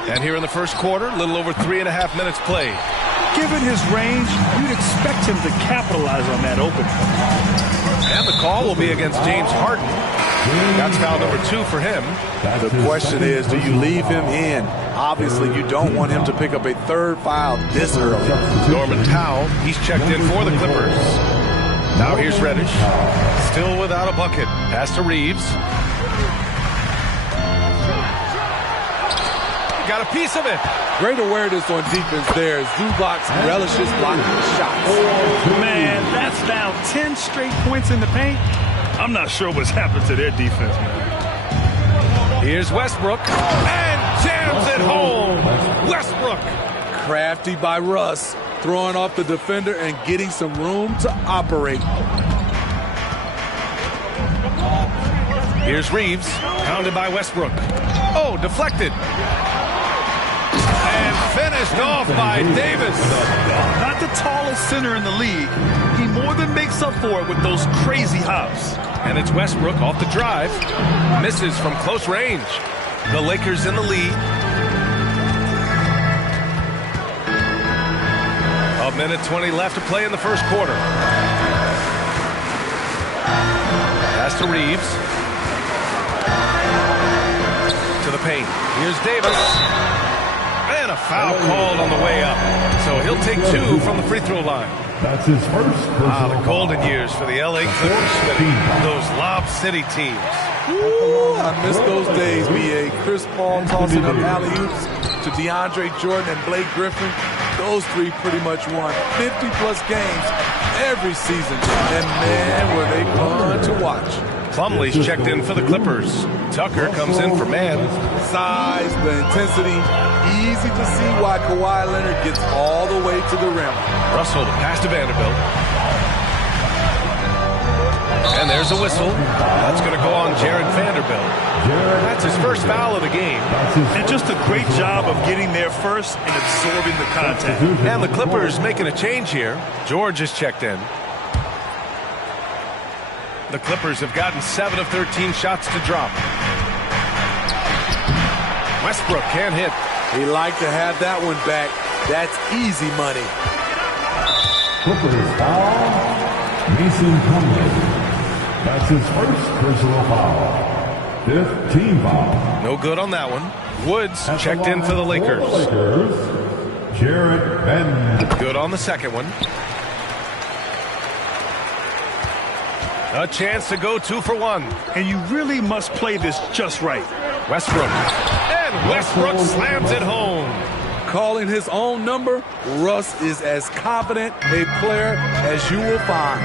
And here in the first quarter, a little over 3.5 minutes played. Given his range, you'd expect him to capitalize on that opening. And the call will be against James Harden. That's foul number 2 for him. The question is, do you leave him in? Obviously, you don't want him to pick up a third foul this early. Norman Powell, he's checked in for the Clippers. Now here's Reddish. Still without a bucket. Pass to Reeves. Got a piece of it. Great awareness on defense there. Zubac relishes blocking the shots. Man, that's now 10 straight points in the paint. I'm not sure what's happened to their defense, man. Here's Westbrook. And jams it home. Westbrook. Crafty by Russ. Throwing off the defender and getting some room to operate. Here's Reeves. Pounded by Westbrook. Oh, deflected. And finished off by Davis. Not the tallest center in the league. He more than makes up for it with those crazy hops. And it's Westbrook off the drive. Misses from close range. The Lakers in the lead. A minute 20 left to play in the first quarter. Pass to Reeves. To the paint. Here's Davis. And a foul called on the way up. So he'll take 2 from the free throw line. That's his first. The golden years for the L.A. Clippers, those Lob City teams. Ooh, I miss those days, B.A. Chris Paul tossing up alley-oops to DeAndre Jordan and Blake Griffin. Those 3 pretty much won 50-plus games every season. And, man, were they fun to watch. Plumlee's checked in for the Clippers. Tucker comes in for man. Size, the intensity, easy to see why Kawhi Leonard gets all the way to the rim. Russell to pass to Vanderbilt. And there's a whistle. That's going to go on Jared Vanderbilt. That's his first foul of the game. And just a great job of getting there first and absorbing the contact. And the Clippers making a change here. George is checked in. The Clippers have gotten 7 of 13 shots to drop. Westbrook can't hit. He liked to have that one back. That's easy money. Clippers foul. Mason Plumlee. That's his first personal foul. 5th team foul. No good on that one. Woods checked in for the Lakers. Jared Vanderbilt. Good on the second one. A chance to go 2 for 1. And you really must play this just right. Westbrook. And Westbrook slams it home. Calling his own number, Russ is as confident a player as you will find.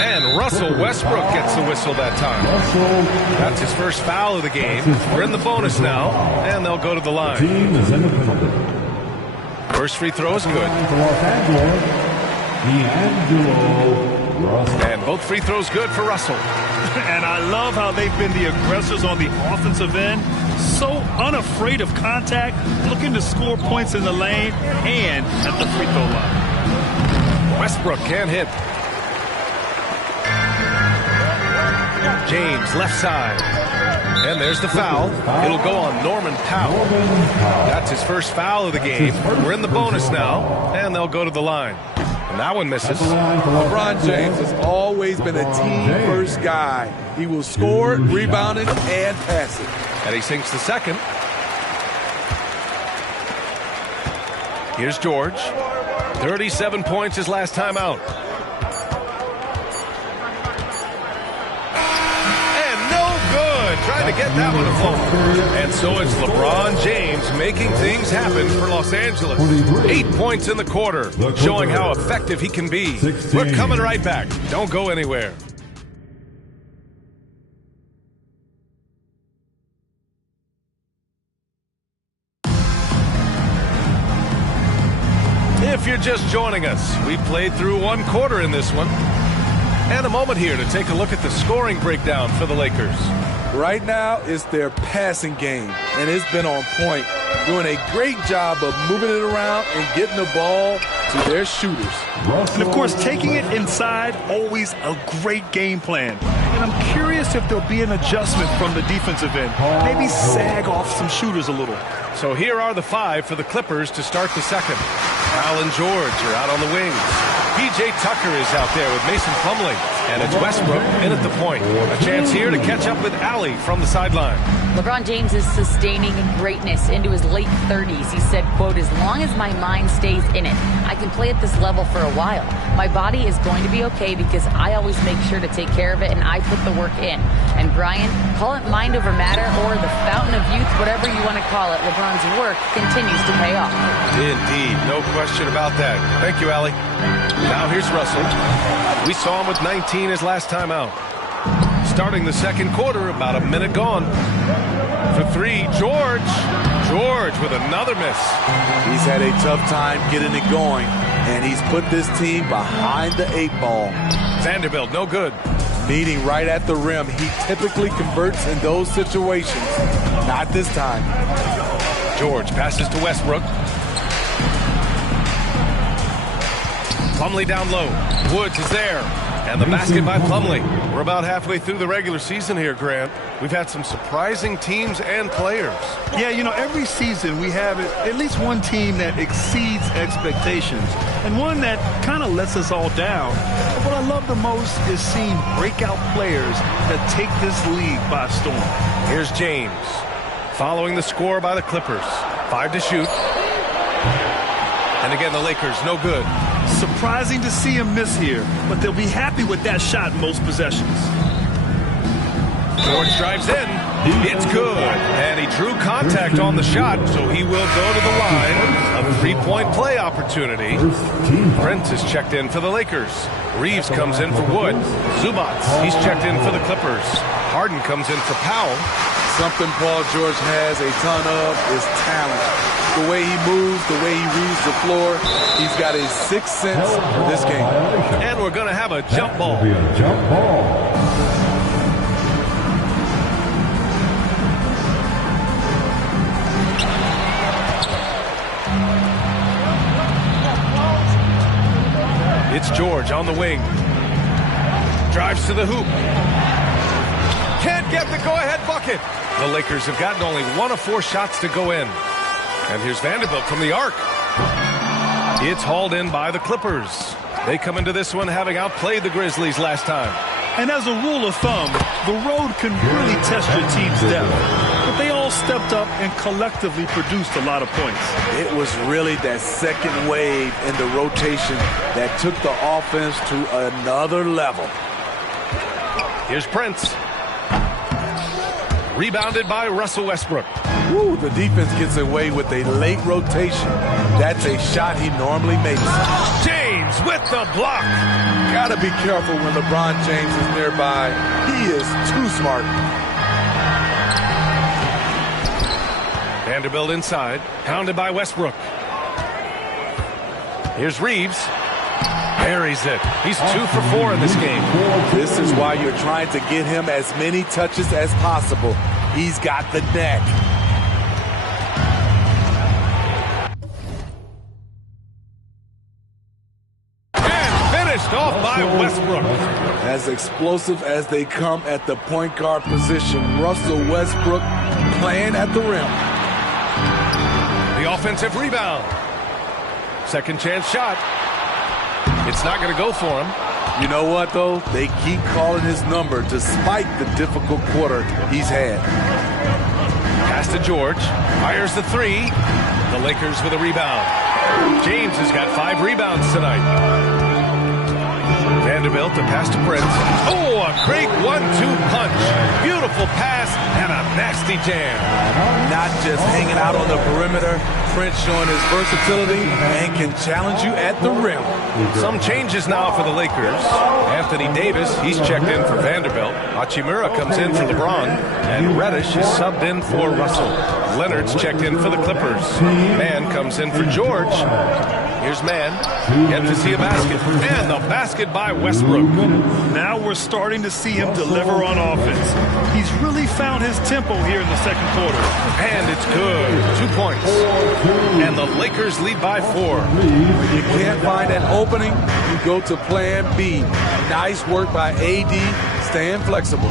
And Russell Westbrook gets the whistle that time. That's his first foul of the game. We're in the bonus now, and they'll go to the line. Team is in the penalty. First free throw is good. Los Angeles, D'Angelo Russell. And both free throws good for Russell. And I love how they've been the aggressors on the offensive end. So unafraid of contact, looking to score points in the lane and at the free throw line. Westbrook can't hit. James left side. And there's the foul. It'll go on Norman Powell. That's his first foul of the game. We're in the bonus now, and they'll go to the line. And that one misses. LeBron James has always been a team-first guy. He will score, rebound it, and pass it. And he sinks the second. Here's George. 37 points his last time out. Trying to get that one afloat. And so it's LeBron James making things happen for Los Angeles. 8 points in the quarter, showing how effective he can be. We're coming right back. Don't go anywhere. If you're just joining us, we played through 1 quarter in this one. And a moment here to take a look at the scoring breakdown for the Lakers. Right now, it's their passing game, and it's been on point, doing a great job of moving it around and getting the ball to their shooters. And, of course, taking it inside, always a great game plan. And I'm curious if there'll be an adjustment from the defensive end. Maybe sag off some shooters a little. So here are the 5 for the Clippers to start the second. Al and George are out on the wings. P.J. Tucker is out there with Mason Plumlee. And it's Westbrook in at the point. A chance here to catch up with Allie from the sideline. LeBron James is sustaining greatness into his late 30s. He said, quote, "As long as my mind stays in it, I can play at this level for a while. My body is going to be okay because I always make sure to take care of it and I put the work in." And Brian, call it mind over matter or the fountain of youth, whatever you want to call it, LeBron's work continues to pay off. Indeed, no question about that. Thank you, Allie. Now here's Russell. We saw him with 19 his last time out. Starting the second quarter, about a minute gone. For 3, George. George with another miss. He's had a tough time getting it going, and he's put this team behind the 8 ball. Vanderbilt, no good. Meeting right at the rim. He typically converts in those situations. Not this time. George passes to Westbrook. Plumlee down low. Woods is there. And the basket by Plumlee. We're about halfway through the regular season here, Grant. We've had some surprising teams and players. Yeah, you know, every season we have at least one team that exceeds expectations and one that kind of lets us all down. But what I love the most is seeing breakout players that take this league by storm. Here's James. Following the score by the Clippers. 5 to shoot. And again, the Lakers, no good. Surprising to see him miss here, but they'll be happy with that shot in most possessions. George drives in. It's good. And he drew contact on the shot, so he will go to the line. A 3-point play opportunity. Brent is checked in for the Lakers. Reeves comes in for Wood. Zubac, he's checked in for the Clippers. Harden comes in for Powell. Something Paul George has a ton of is talent. the way he moves, the way he reads the floor. He's got a sixth sense for this game. And we're going to have a jump ball. Be a jump ball. It's George on the wing. Drives to the hoop. Can't get the go-ahead bucket. The Lakers have gotten only 1 of 4 shots to go in. And here's Vanderbilt from the arc. It's hauled in by the Clippers. They come into this one having outplayed the Grizzlies last time. And as a rule of thumb, the road can really test your team's depth. But they all stepped up and collectively produced a lot of points. It was really that second wave in the rotation that took the offense to another level. Here's Prince. Rebounded by Russell Westbrook. Woo, the defense gets away with a late rotation. That's a shot he normally makes. James with the block. Gotta be careful when LeBron James is nearby. He is too smart. Vanderbilt inside, pounded by Westbrook. Here's Reeves. Buries it. He's 2 for 4 in this game. This is why you're trying to get him as many touches as possible. He's got the neck. And finished off by Westbrook. As explosive as they come at the point guard position, Russell Westbrook playing at the rim. The offensive rebound. Second chance shot. It's not going to go for him. You know what, though? They keep calling his number despite the difficult quarter he's had. Pass to George. Fires the 3. The Lakers with a rebound. James has got 5 rebounds tonight. Vanderbilt, the pass to Prince. Oh, a great 1-2 punch. Beautiful pass and a nasty jam. Not just hanging out on the perimeter. Prince showing his versatility and can challenge you at the rim. Some changes now for the Lakers. Anthony Davis, he's checked in for Vanderbilt. Hachimura comes in for LeBron. And Reddish is subbed in for Russell. Leonard's checked in for the Clippers. Mann comes in for George. Here's Mann. Get to see a basket. And the basket by Westbrook. Now we're starting to see him deliver on offense. He's really found his tempo here in the second quarter. And it's good. 2 points. And the Lakers lead by 4. You can't find an opening, you go to plan B. Nice work by AD, staying flexible.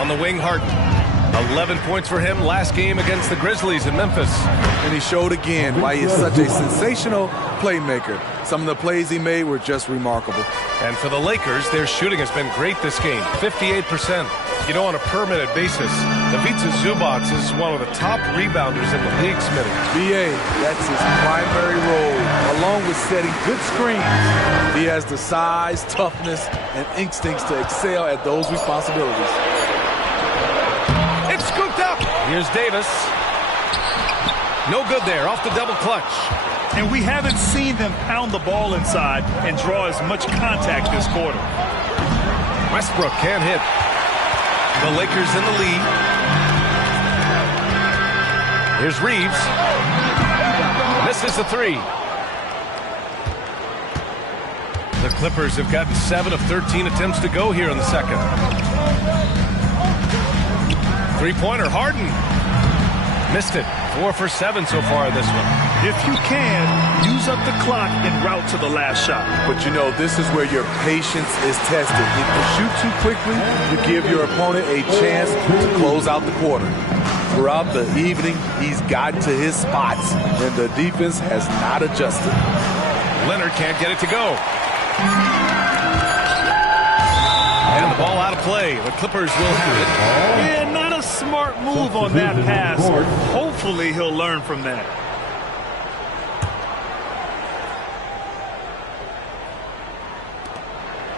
On the wing, Harden. 11 points for him last game against the Grizzlies in Memphis. And he showed again why he is such a sensational playmaker. Some of the plays he made were just remarkable. And for the Lakers, their shooting has been great this game, 58%. You know, on a per-minute basis, Ivica Zubac is one of the top rebounders in the league, Smitty. BA, that's his primary role, along with setting good screens. He has the size, toughness, and instincts to excel at those responsibilities. It's scooped up. Here's Davis. No good there, off the double clutch. And we haven't seen them pound the ball inside and draw as much contact this quarter. Westbrook can't hit. The Lakers in the lead. Here's Reeves. Misses the 3. The Clippers have gotten 7 of 13 attempts to go here in the second. Three-pointer, Harden. Missed it. 4 for 7 so far in this one. If you can, use up the clock en route to the last shot. But you know, this is where your patience is tested. If you shoot too quickly, you give your opponent a chance to close out the quarter. Throughout the evening, he's gotten to his spots, and the defense has not adjusted. Leonard can't get it to go. And the ball out of play. The Clippers will have it. Yeah, not a smart move on that pass. Hopefully he'll learn from that.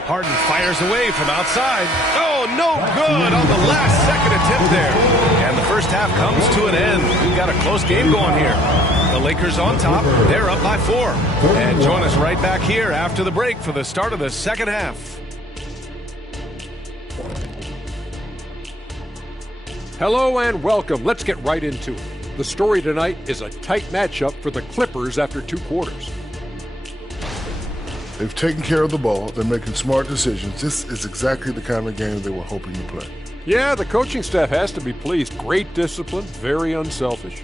Harden fires away from outside. Oh, no good on the last second attempt there. And the first half comes to an end. We've got a close game going here. The Lakers on top. They're up by 4. And join us right back here after the break for the start of the second half. Hello and welcome. Let's get right into it. The story tonight is a tight matchup for the Clippers after 2 quarters. They've taken care of the ball. They're making smart decisions. This is exactly the kind of game they were hoping to play. Yeah, the coaching staff has to be pleased. Great discipline, very unselfish.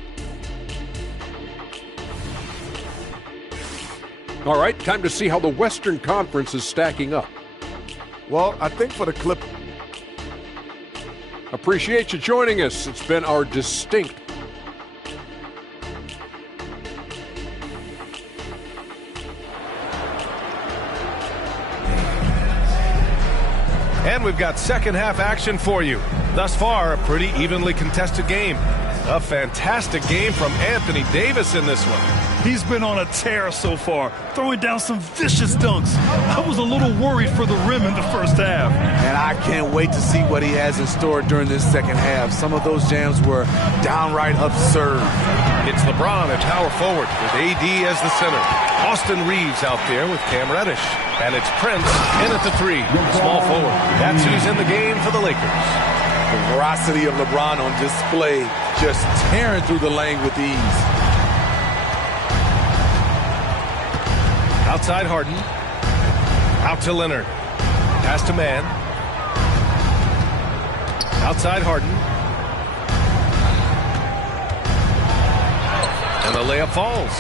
All right, time to see how the Western Conference is stacking up. Well, I think for the Clippers. Appreciate you joining us. It's been our distinct And we've got second half action for you. Thus far, a pretty evenly contested game. A fantastic game from Anthony Davis in this one. He's been on a tear so far, throwing down some vicious dunks. I was a little worried for the rim in the first half. And I can't wait to see what he has in store during this second half. Some of those jams were downright absurd. It's LeBron at power forward with AD as the center. Austin Reeves out there with Cam Reddish. And it's Prince in at the 3, small forward. That's who's in the game for the Lakers. The veracity of LeBron on display, just tearing through the lane with ease. Outside Harden. Out to Leonard. Pass to Mann. Outside Harden. And the layup falls.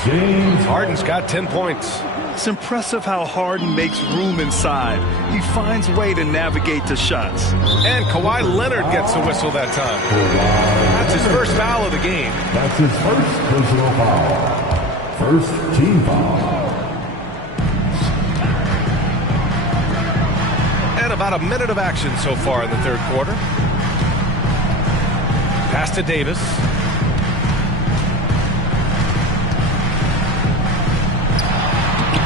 Harden's got 10 points. It's impressive how Harden makes room inside. He finds a way to navigate the shots. And Kawhi Leonard gets a whistle that time. That's his first foul of the game. That's his first personal foul. First team foul. And about a minute of action so far in the third quarter. Pass to Davis.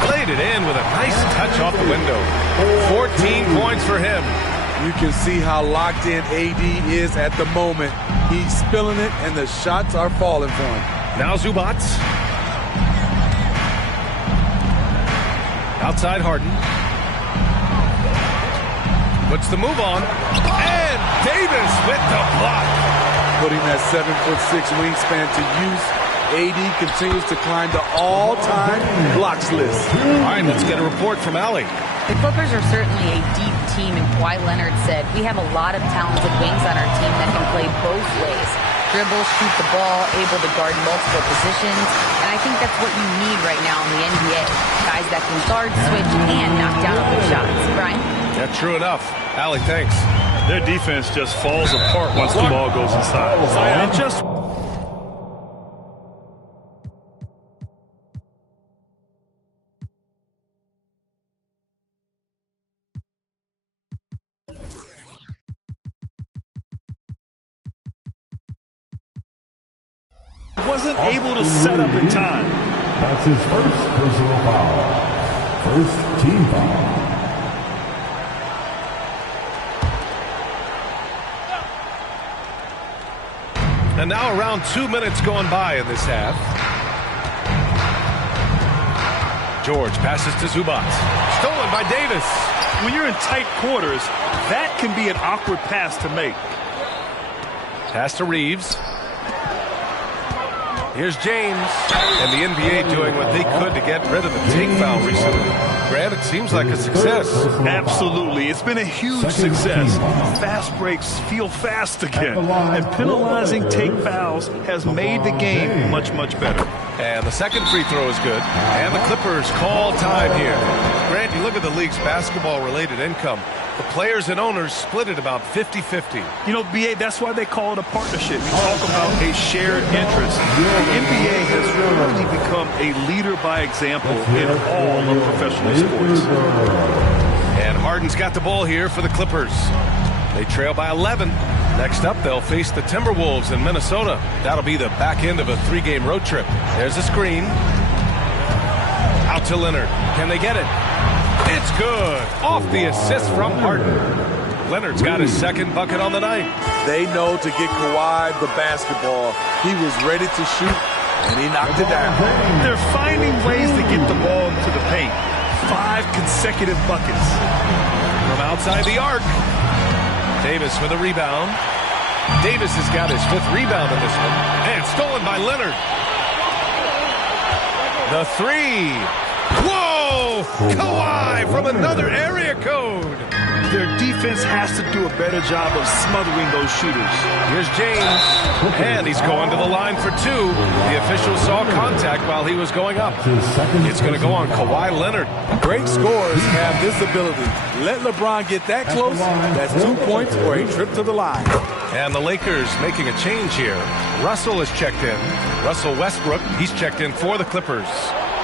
Laid it in with a nice touch off the window. 14 points for him. You can see how locked in AD is at the moment. He's spilling it, and the shots are falling for him. Now Zubac. Outside Harden. Puts the move on. And Davis with the block. Putting that 7'6" wingspan to use. AD continues to climb the all-time blocks list. All right, let's get a report from Allie. The Clippers are certainly a deep team, and Kawhi Leonard said, we have a lot of talented wings on our team that can play both ways. Dribble, shoot the ball, able to guard multiple positions, and I think that's what you need right now in the NBA. Guys that can guard, switch, and knock down open shots. Brian? Yeah, true enough. Allie, thanks. Their defense just falls apart once the ball goes inside. And just wasn't able to set up in time. That's his first personal foul. First team foul. And now around 2 minutes going by in this half. George passes to Zubac. Stolen by Davis. When you're in tight quarters, that can be an awkward pass to make. Pass to Reeves. Here's James. And the NBA doing what they could to get rid of the take foul recently. Grant, it seems like a success. Absolutely. It's been a huge success. Fast breaks feel fast again. And penalizing take fouls has made the game much, much better. And the second free throw is good. And the Clippers call time here. Grant, you look at the league's basketball-related income. The players and owners split it about 50-50. You know, BA, that's why they call it a partnership. You talk about a shared interest. The NBA has really become a leader by example in all of professional sports. And Harden's got the ball here for the Clippers. They trail by 11. Next up, they'll face the Timberwolves in Minnesota. That'll be the back end of a 3-game road trip. There's a screen. Out to Leonard. Can they get it? It's good. Off the assist from Harden. Leonard's got his second bucket on the night. They know to get Kawhi the basketball. He was ready to shoot, and he knocked it down. They're finding ways to get the ball into the paint. 5 consecutive buckets. From outside the arc. Davis with a rebound. Davis has got his 5th rebound in this one. And stolen by Leonard. The 3. Whoa! Kawhi from another area code. Their defense has to do a better job of smothering those shooters. Here's James. And he's going to the line for 2. The official saw contact while he was going up. It's going to go on Kawhi Leonard. Great scorers have this ability. Let LeBron get that close. That's 2 points or a trip to the line. And the Lakers making a change here. Russell has checked in. Russell Westbrook, he's checked in for the Clippers.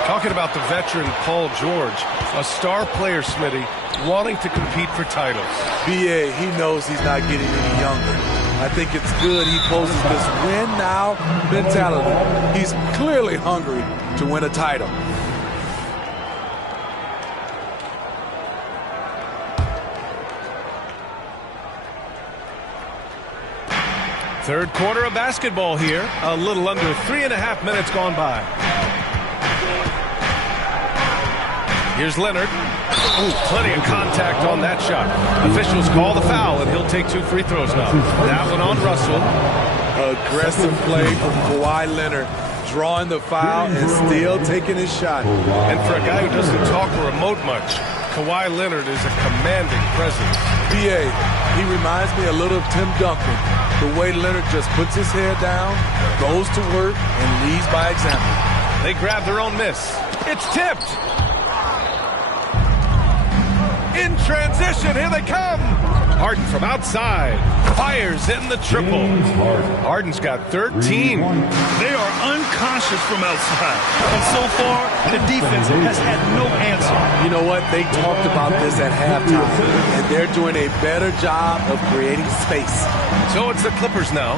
Talking about the veteran Paul George, a star player, Smitty, wanting to compete for titles. B.A., he knows he's not getting any younger. I think it's good he poses this win-now mentality. He's clearly hungry to win a title. Third quarter of basketball here. A little under 3.5 minutes gone by. Here's Leonard. Ooh, plenty of contact on that shot. Officials call the foul, and he'll take 2 free throws now. That one on Russell. Aggressive play from Kawhi Leonard, drawing the foul and still taking his shot. And for a guy who doesn't talk or emote much, Kawhi Leonard is a commanding presence. B.A., he reminds me a little of Tim Duncan. The way Leonard just puts his head down, goes to work, and leads by example. They grab their own miss. It's tipped. In transition, here they come. Harden from outside. Fires in the triple. Harden's got 13. They are unconscious from outside. And so far, the defense has had no answer. You know what? They talked about this at halftime, and they're doing a better job of creating space. So it's the Clippers now.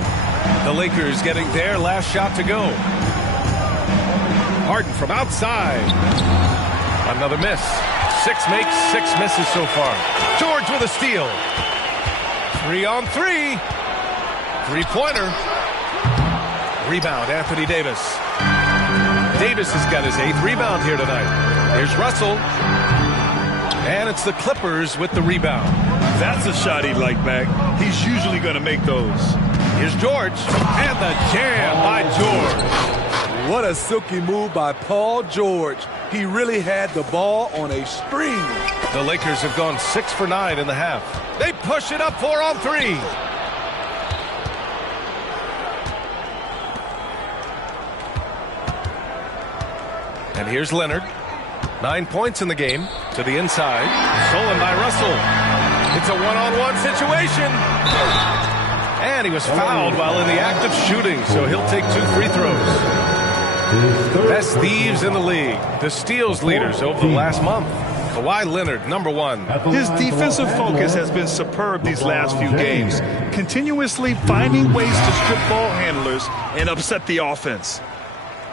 The Lakers getting their last shot to go. Harden from outside. Another miss. 6 makes, 6 misses so far. George with a steal. 3 on 3. 3-pointer. Rebound, Anthony Davis. Davis has got his 8th rebound here tonight. Here's Russell. And it's the Clippers with the rebound. That's a shot he'd like back. He's usually going to make those. Here's George. And the jam by George. What a silky move by Paul George. He really had the ball on a string. The Lakers have gone 6 for 9 in the half. They push it up 4 on 3. And here's Leonard. 9 points in the game. To the inside. Stolen by Russell. It's a one-on-one situation. And he was fouled while in the act of shooting, so he'll take 2 free throws. Best thieves in the league. The steals leaders over the last month. Kawhi Leonard, number 1. His defensive focus has been superb these last few games, continuously finding ways to strip ball handlers and upset the offense.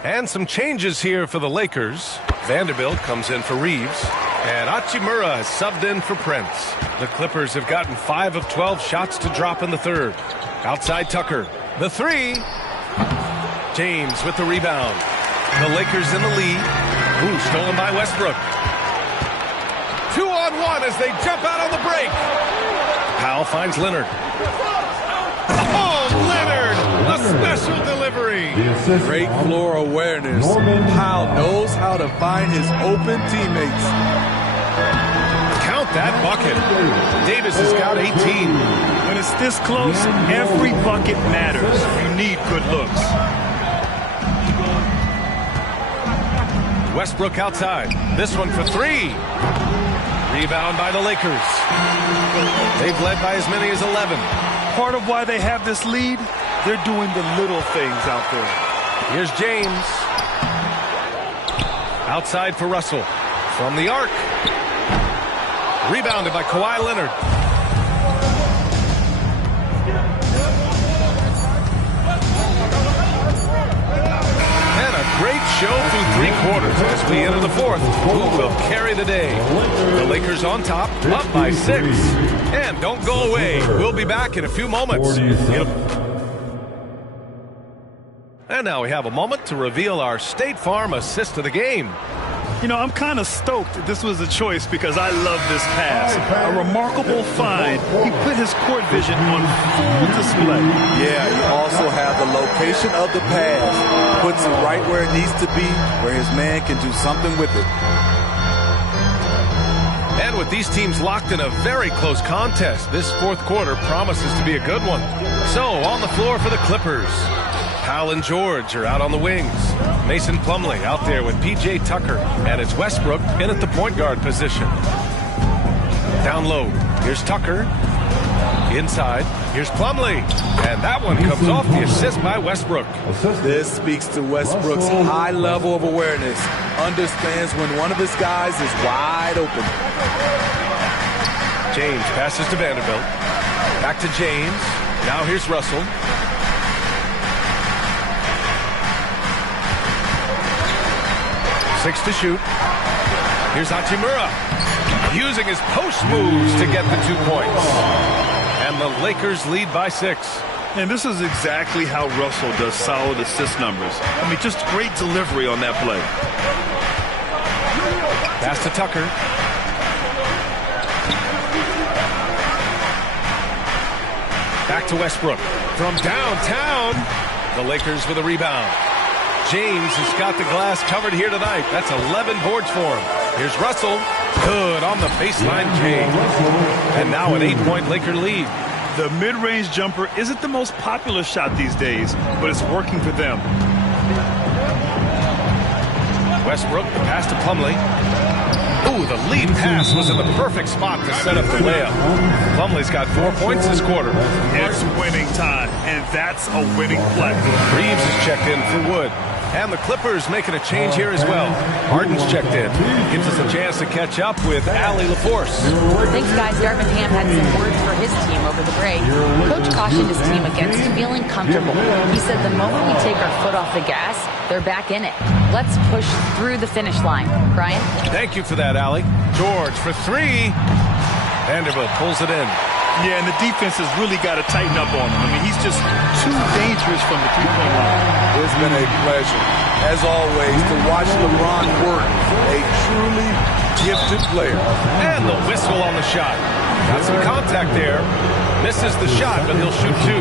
And some changes here for the Lakers. Vanderbilt comes in for Reeves. And Hachimura has subbed in for Prince. The Clippers have gotten 5 of 12 shots to drop in the third. Outside Tucker. The 3. James with the rebound. The Lakers in the lead. Ooh, stolen by Westbrook. 2 on 1 as they jump out on the break. Powell finds Leonard. Oh, Leonard! A special delivery. Great floor awareness. Powell knows how to find his open teammates. Count that bucket. Davis has got 18. When it's this close, every bucket matters. You need good looks. Westbrook outside. This one for 3. Rebound by the Lakers. They've led by as many as 11. Part of why they have this lead, they're doing the little things out there. Here's James. Outside for Russell. From the arc. Rebounded by Kawhi Leonard. Great show through 3 quarters as we enter the 4th. Who will carry the day? The Lakers on top, up by 6. And don't go away. We'll be back in a few moments. And now we have a moment to reveal our State Farm assist of the game. You know, I'm kind of stoked that this was a choice because I love this pass. A remarkable find. He put his court vision on full display. Yeah, you also have the location of the pass. Puts it right where it needs to be, where his man can do something with it. And with these teams locked in a very close contest, this fourth quarter promises to be a good one. So, on the floor for the Clippers, Powell and George are out on the wings. Mason Plumlee out there with P.J. Tucker, and it's Westbrook in at the point guard position. Down low, here's Tucker. Inside, here's Plumlee. And that one comes off the assist by Westbrook. This speaks to Westbrook's high level of awareness. Understands when one of his guys is wide open. James passes to Vanderbilt. Back to James. Now here's Russell. Six to shoot. Here's Hachimura, using his post moves to get the 2 points. And the Lakers lead by 6. And this is exactly how Russell does solid assist numbers. I mean, just great delivery on that play. Pass to Tucker. Back to Westbrook. From downtown, the Lakers with a rebound. James has got the glass covered here tonight. That's 11 boards for him. Here's Russell. Good on the baseline, James. And now an 8-point Laker lead. The mid-range jumper isn't the most popular shot these days, but it's working for them. Westbrook, the pass to Plumlee. Ooh, the lead pass was in the perfect spot to set up the layup. Plumlee's got 4 points this quarter. It's winning time, and that's a winning play. Reeves is checked in for Wood. And the Clippers making a change here as well. Harden's checked in. Gives us a chance to catch up with Allie LaForce. Thanks, guys. Darvin Ham had some words for his team over the break. Coach cautioned his team against feeling comfortable. He said the moment we take our foot off the gas, they're back in it. Let's push through the finish line. Brian? Thank you for that, Allie. George for 3. Vanderbilt pulls it in. Yeah, and the defense has really got to tighten up on him. I mean, he's just too dangerous from the three-point line. It's been a pleasure, as always, to watch LeBron work. A truly gifted player. And the whistle on the shot. Got some contact there. Misses the shot, but he'll shoot 2.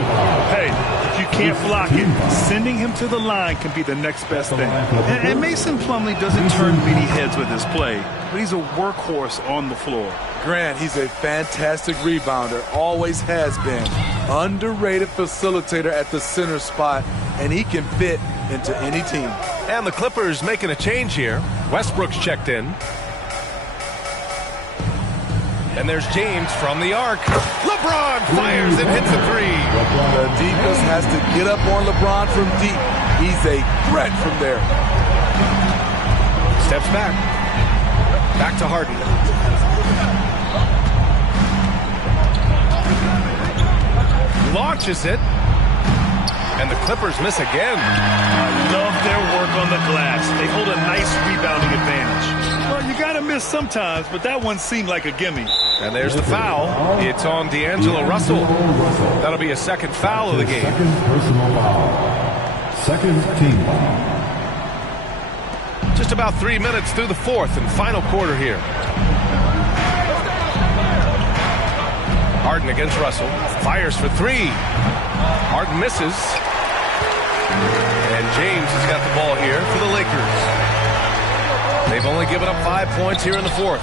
Hey, if you can't block it, sending him to the line can be the next best thing. And Mason Plumlee doesn't turn many heads with his play, but he's a workhorse on the floor. Grant, he's a fantastic rebounder, always has been. Underrated facilitator at the center spot, and he can fit into any team. And the Clippers making a change here. Westbrook's checked in. And there's James from the arc. LeBron fires and hits a 3. The defense has to get up on LeBron from deep. He's a threat from there. Steps back. Back to Harden. Launches it. And the Clippers miss again. I love their work on the glass. They hold a nice rebounding advantage. Well, you got to miss sometimes, but that one seemed like a gimme. And there's the foul. It's on D'Angelo Russell. That'll be a second foul of the game. Second personal foul. Second team foul. Just about 3 minutes through the fourth and final quarter here. Harden against Russell. Fires for 3. Harden misses. And James has got the ball here for the Lakers. They've only given up 5 points here in the fourth.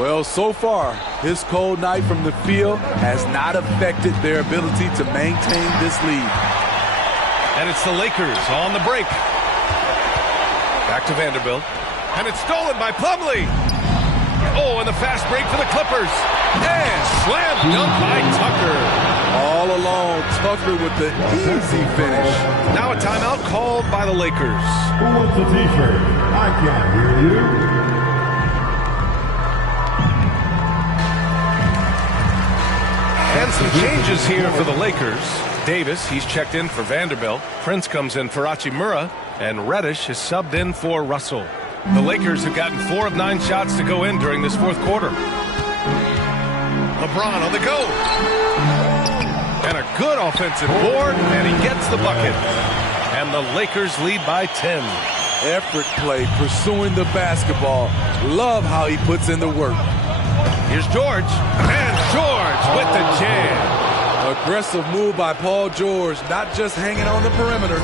Well, so far, his cold night from the field has not affected their ability to maintain this lead. And it's the Lakers on the break. Back to Vanderbilt. And it's stolen by Plumlee. Oh, and the fast break for the Clippers. And slam dunk by Tucker. All alone, Tucker with the easy finish. Now a timeout called by the Lakers. Who wants the t-shirt? I can't hear you. And some changes here for the Lakers. Davis, he's checked in for Vanderbilt. Prince comes in for Hachimura. And Reddish is subbed in for Russell. The Lakers have gotten 4 of 9 shots to go in during this fourth quarter. LeBron on the go. And a good offensive board, and he gets the bucket. And the Lakers lead by 10. Effort play, pursuing the basketball. Love how he puts in the work. Here's George, and George with the jam. Aggressive move by Paul George, not just hanging on the perimeter.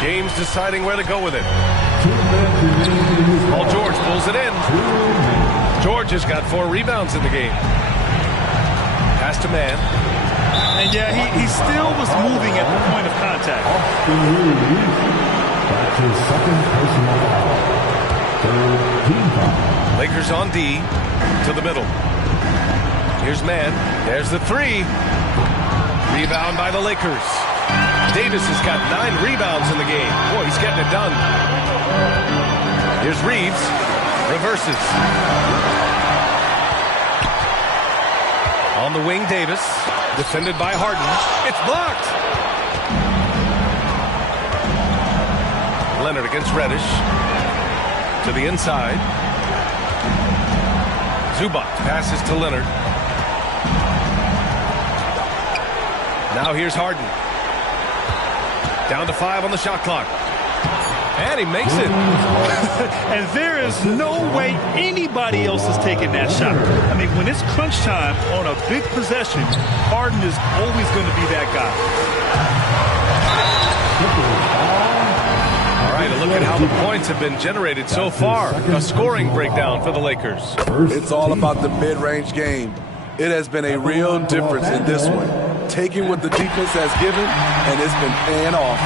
James deciding where to go with it. Paul George pulls it in. George has got 4 rebounds in the game. Pass to man. And yeah, he still was moving at the point of contact. That's his second personal foul. Third team foul. Lakers on D to the middle. Here's man. There's the 3. Rebound by the Lakers. Davis has got 9 rebounds in the game. Boy, he's getting it done. Here's Reeves. Reverses. On the wing, Davis. Defended by Harden. It's blocked. Leonard against Reddish. To the inside. Zubac passes to Leonard. Now here's Harden. Down to 5 on the shot clock. And he makes it. And there is no way anybody else is taking that shot. I mean, when it's crunch time on a big possession, Harden is always going to be that guy. All right, a look at how the points have been generated so far. A scoring breakdown for the Lakers. It's all about the mid-range game. It has been a real difference in this one. Taking what the defense has given, and it's been paying off.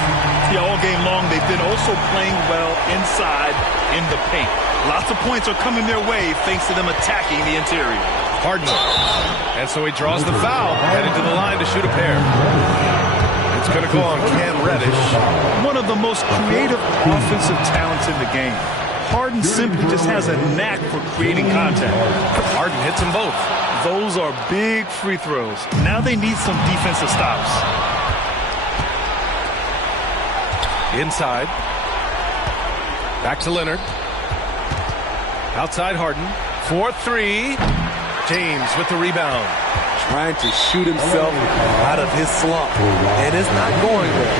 Yeah, all game long, they've been also playing well inside in the paint. Lots of points are coming their way thanks to them attacking the interior. Harden. And so he draws the foul, headed to the line to shoot a pair. It's going to go on Cam Reddish. One of the most creative offensive talents in the game. Harden simply just has a knack for creating contact. Harden hits them both. Those are big free throws. Now they need some defensive stops. Inside. Back to Leonard. Outside Harden. 4-3. James with the rebound. Trying to shoot himself out of his slump. And it's not going well.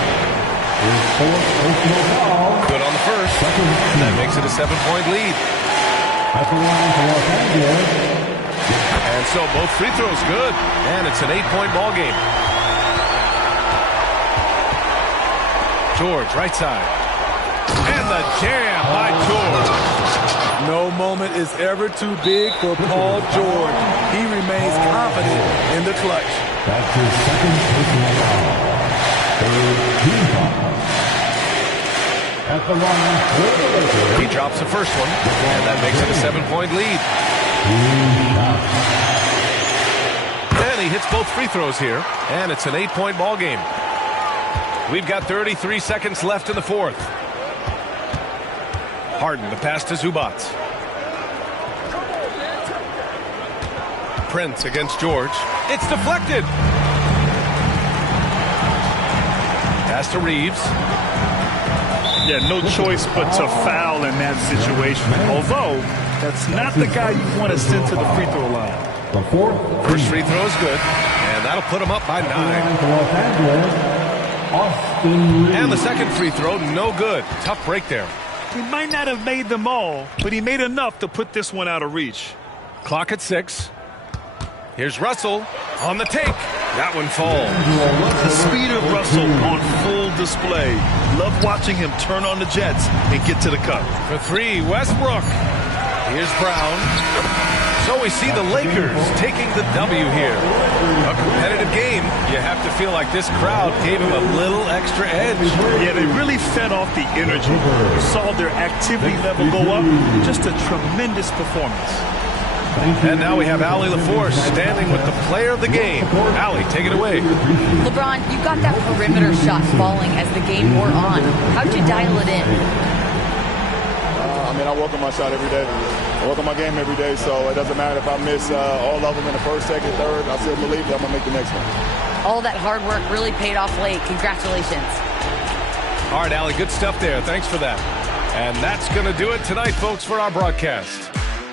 Good on the first. And that makes it a 7-point lead. At the line for Los Angeles. And so both free throws good. And it's an 8-point ball game. George, right side. And the jam by George. No moment is ever too big for Paul George. He remains confident in the clutch. That's his second personal foul. Third team foul. At the line, he drops the first one, and that makes it a 7-point lead. And he hits both free throws here, and it's an 8-point ball game. We've got 33 seconds left in the fourth. Harden, the pass to Zubac. Prince against George. It's deflected. Pass to Reeves. Yeah, no choice but to foul in that situation. Although, that's not the guy you want to send to the free throw line. the fourth First free throw is good, and that'll put him up by 9. Los Angeles, Austin Reeves. And the second free throw, no good. Tough break there. He might not have made them all, but he made enough to put this one out of reach. Clock at 6. Here's Russell on the take. That one falls. The speed of Russell on full display. Love watching him turn on the jets and get to the cup. For 3, Westbrook. Here's Brown. So we see the Lakers taking the W here. A competitive game. You have to feel like this crowd gave him a little extra edge. Yeah, they really fed off the energy. You saw their activity level go up. Just a tremendous performance. And now we have Allie LaForce standing with the player of the game. Allie, take it away. LeBron, you got that perimeter shot falling as the game wore on. How'd you dial it in? I work on my shot every day. I work on my game every day, so it doesn't matter if I miss all of them in the first, second, third. I still believe that I'm going to make the next one. All that hard work really paid off late. Congratulations. All right, Allie, good stuff there. Thanks for that. And that's going to do it tonight, folks, for our broadcast.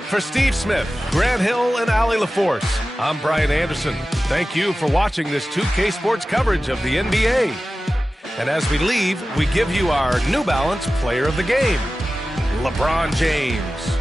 For Steve Smith, Grant Hill, and Allie LaForce, I'm Brian Anderson. Thank you for watching this 2K Sports coverage of the NBA. And as we leave, we give you our New Balance Player of the Game, LeBron James.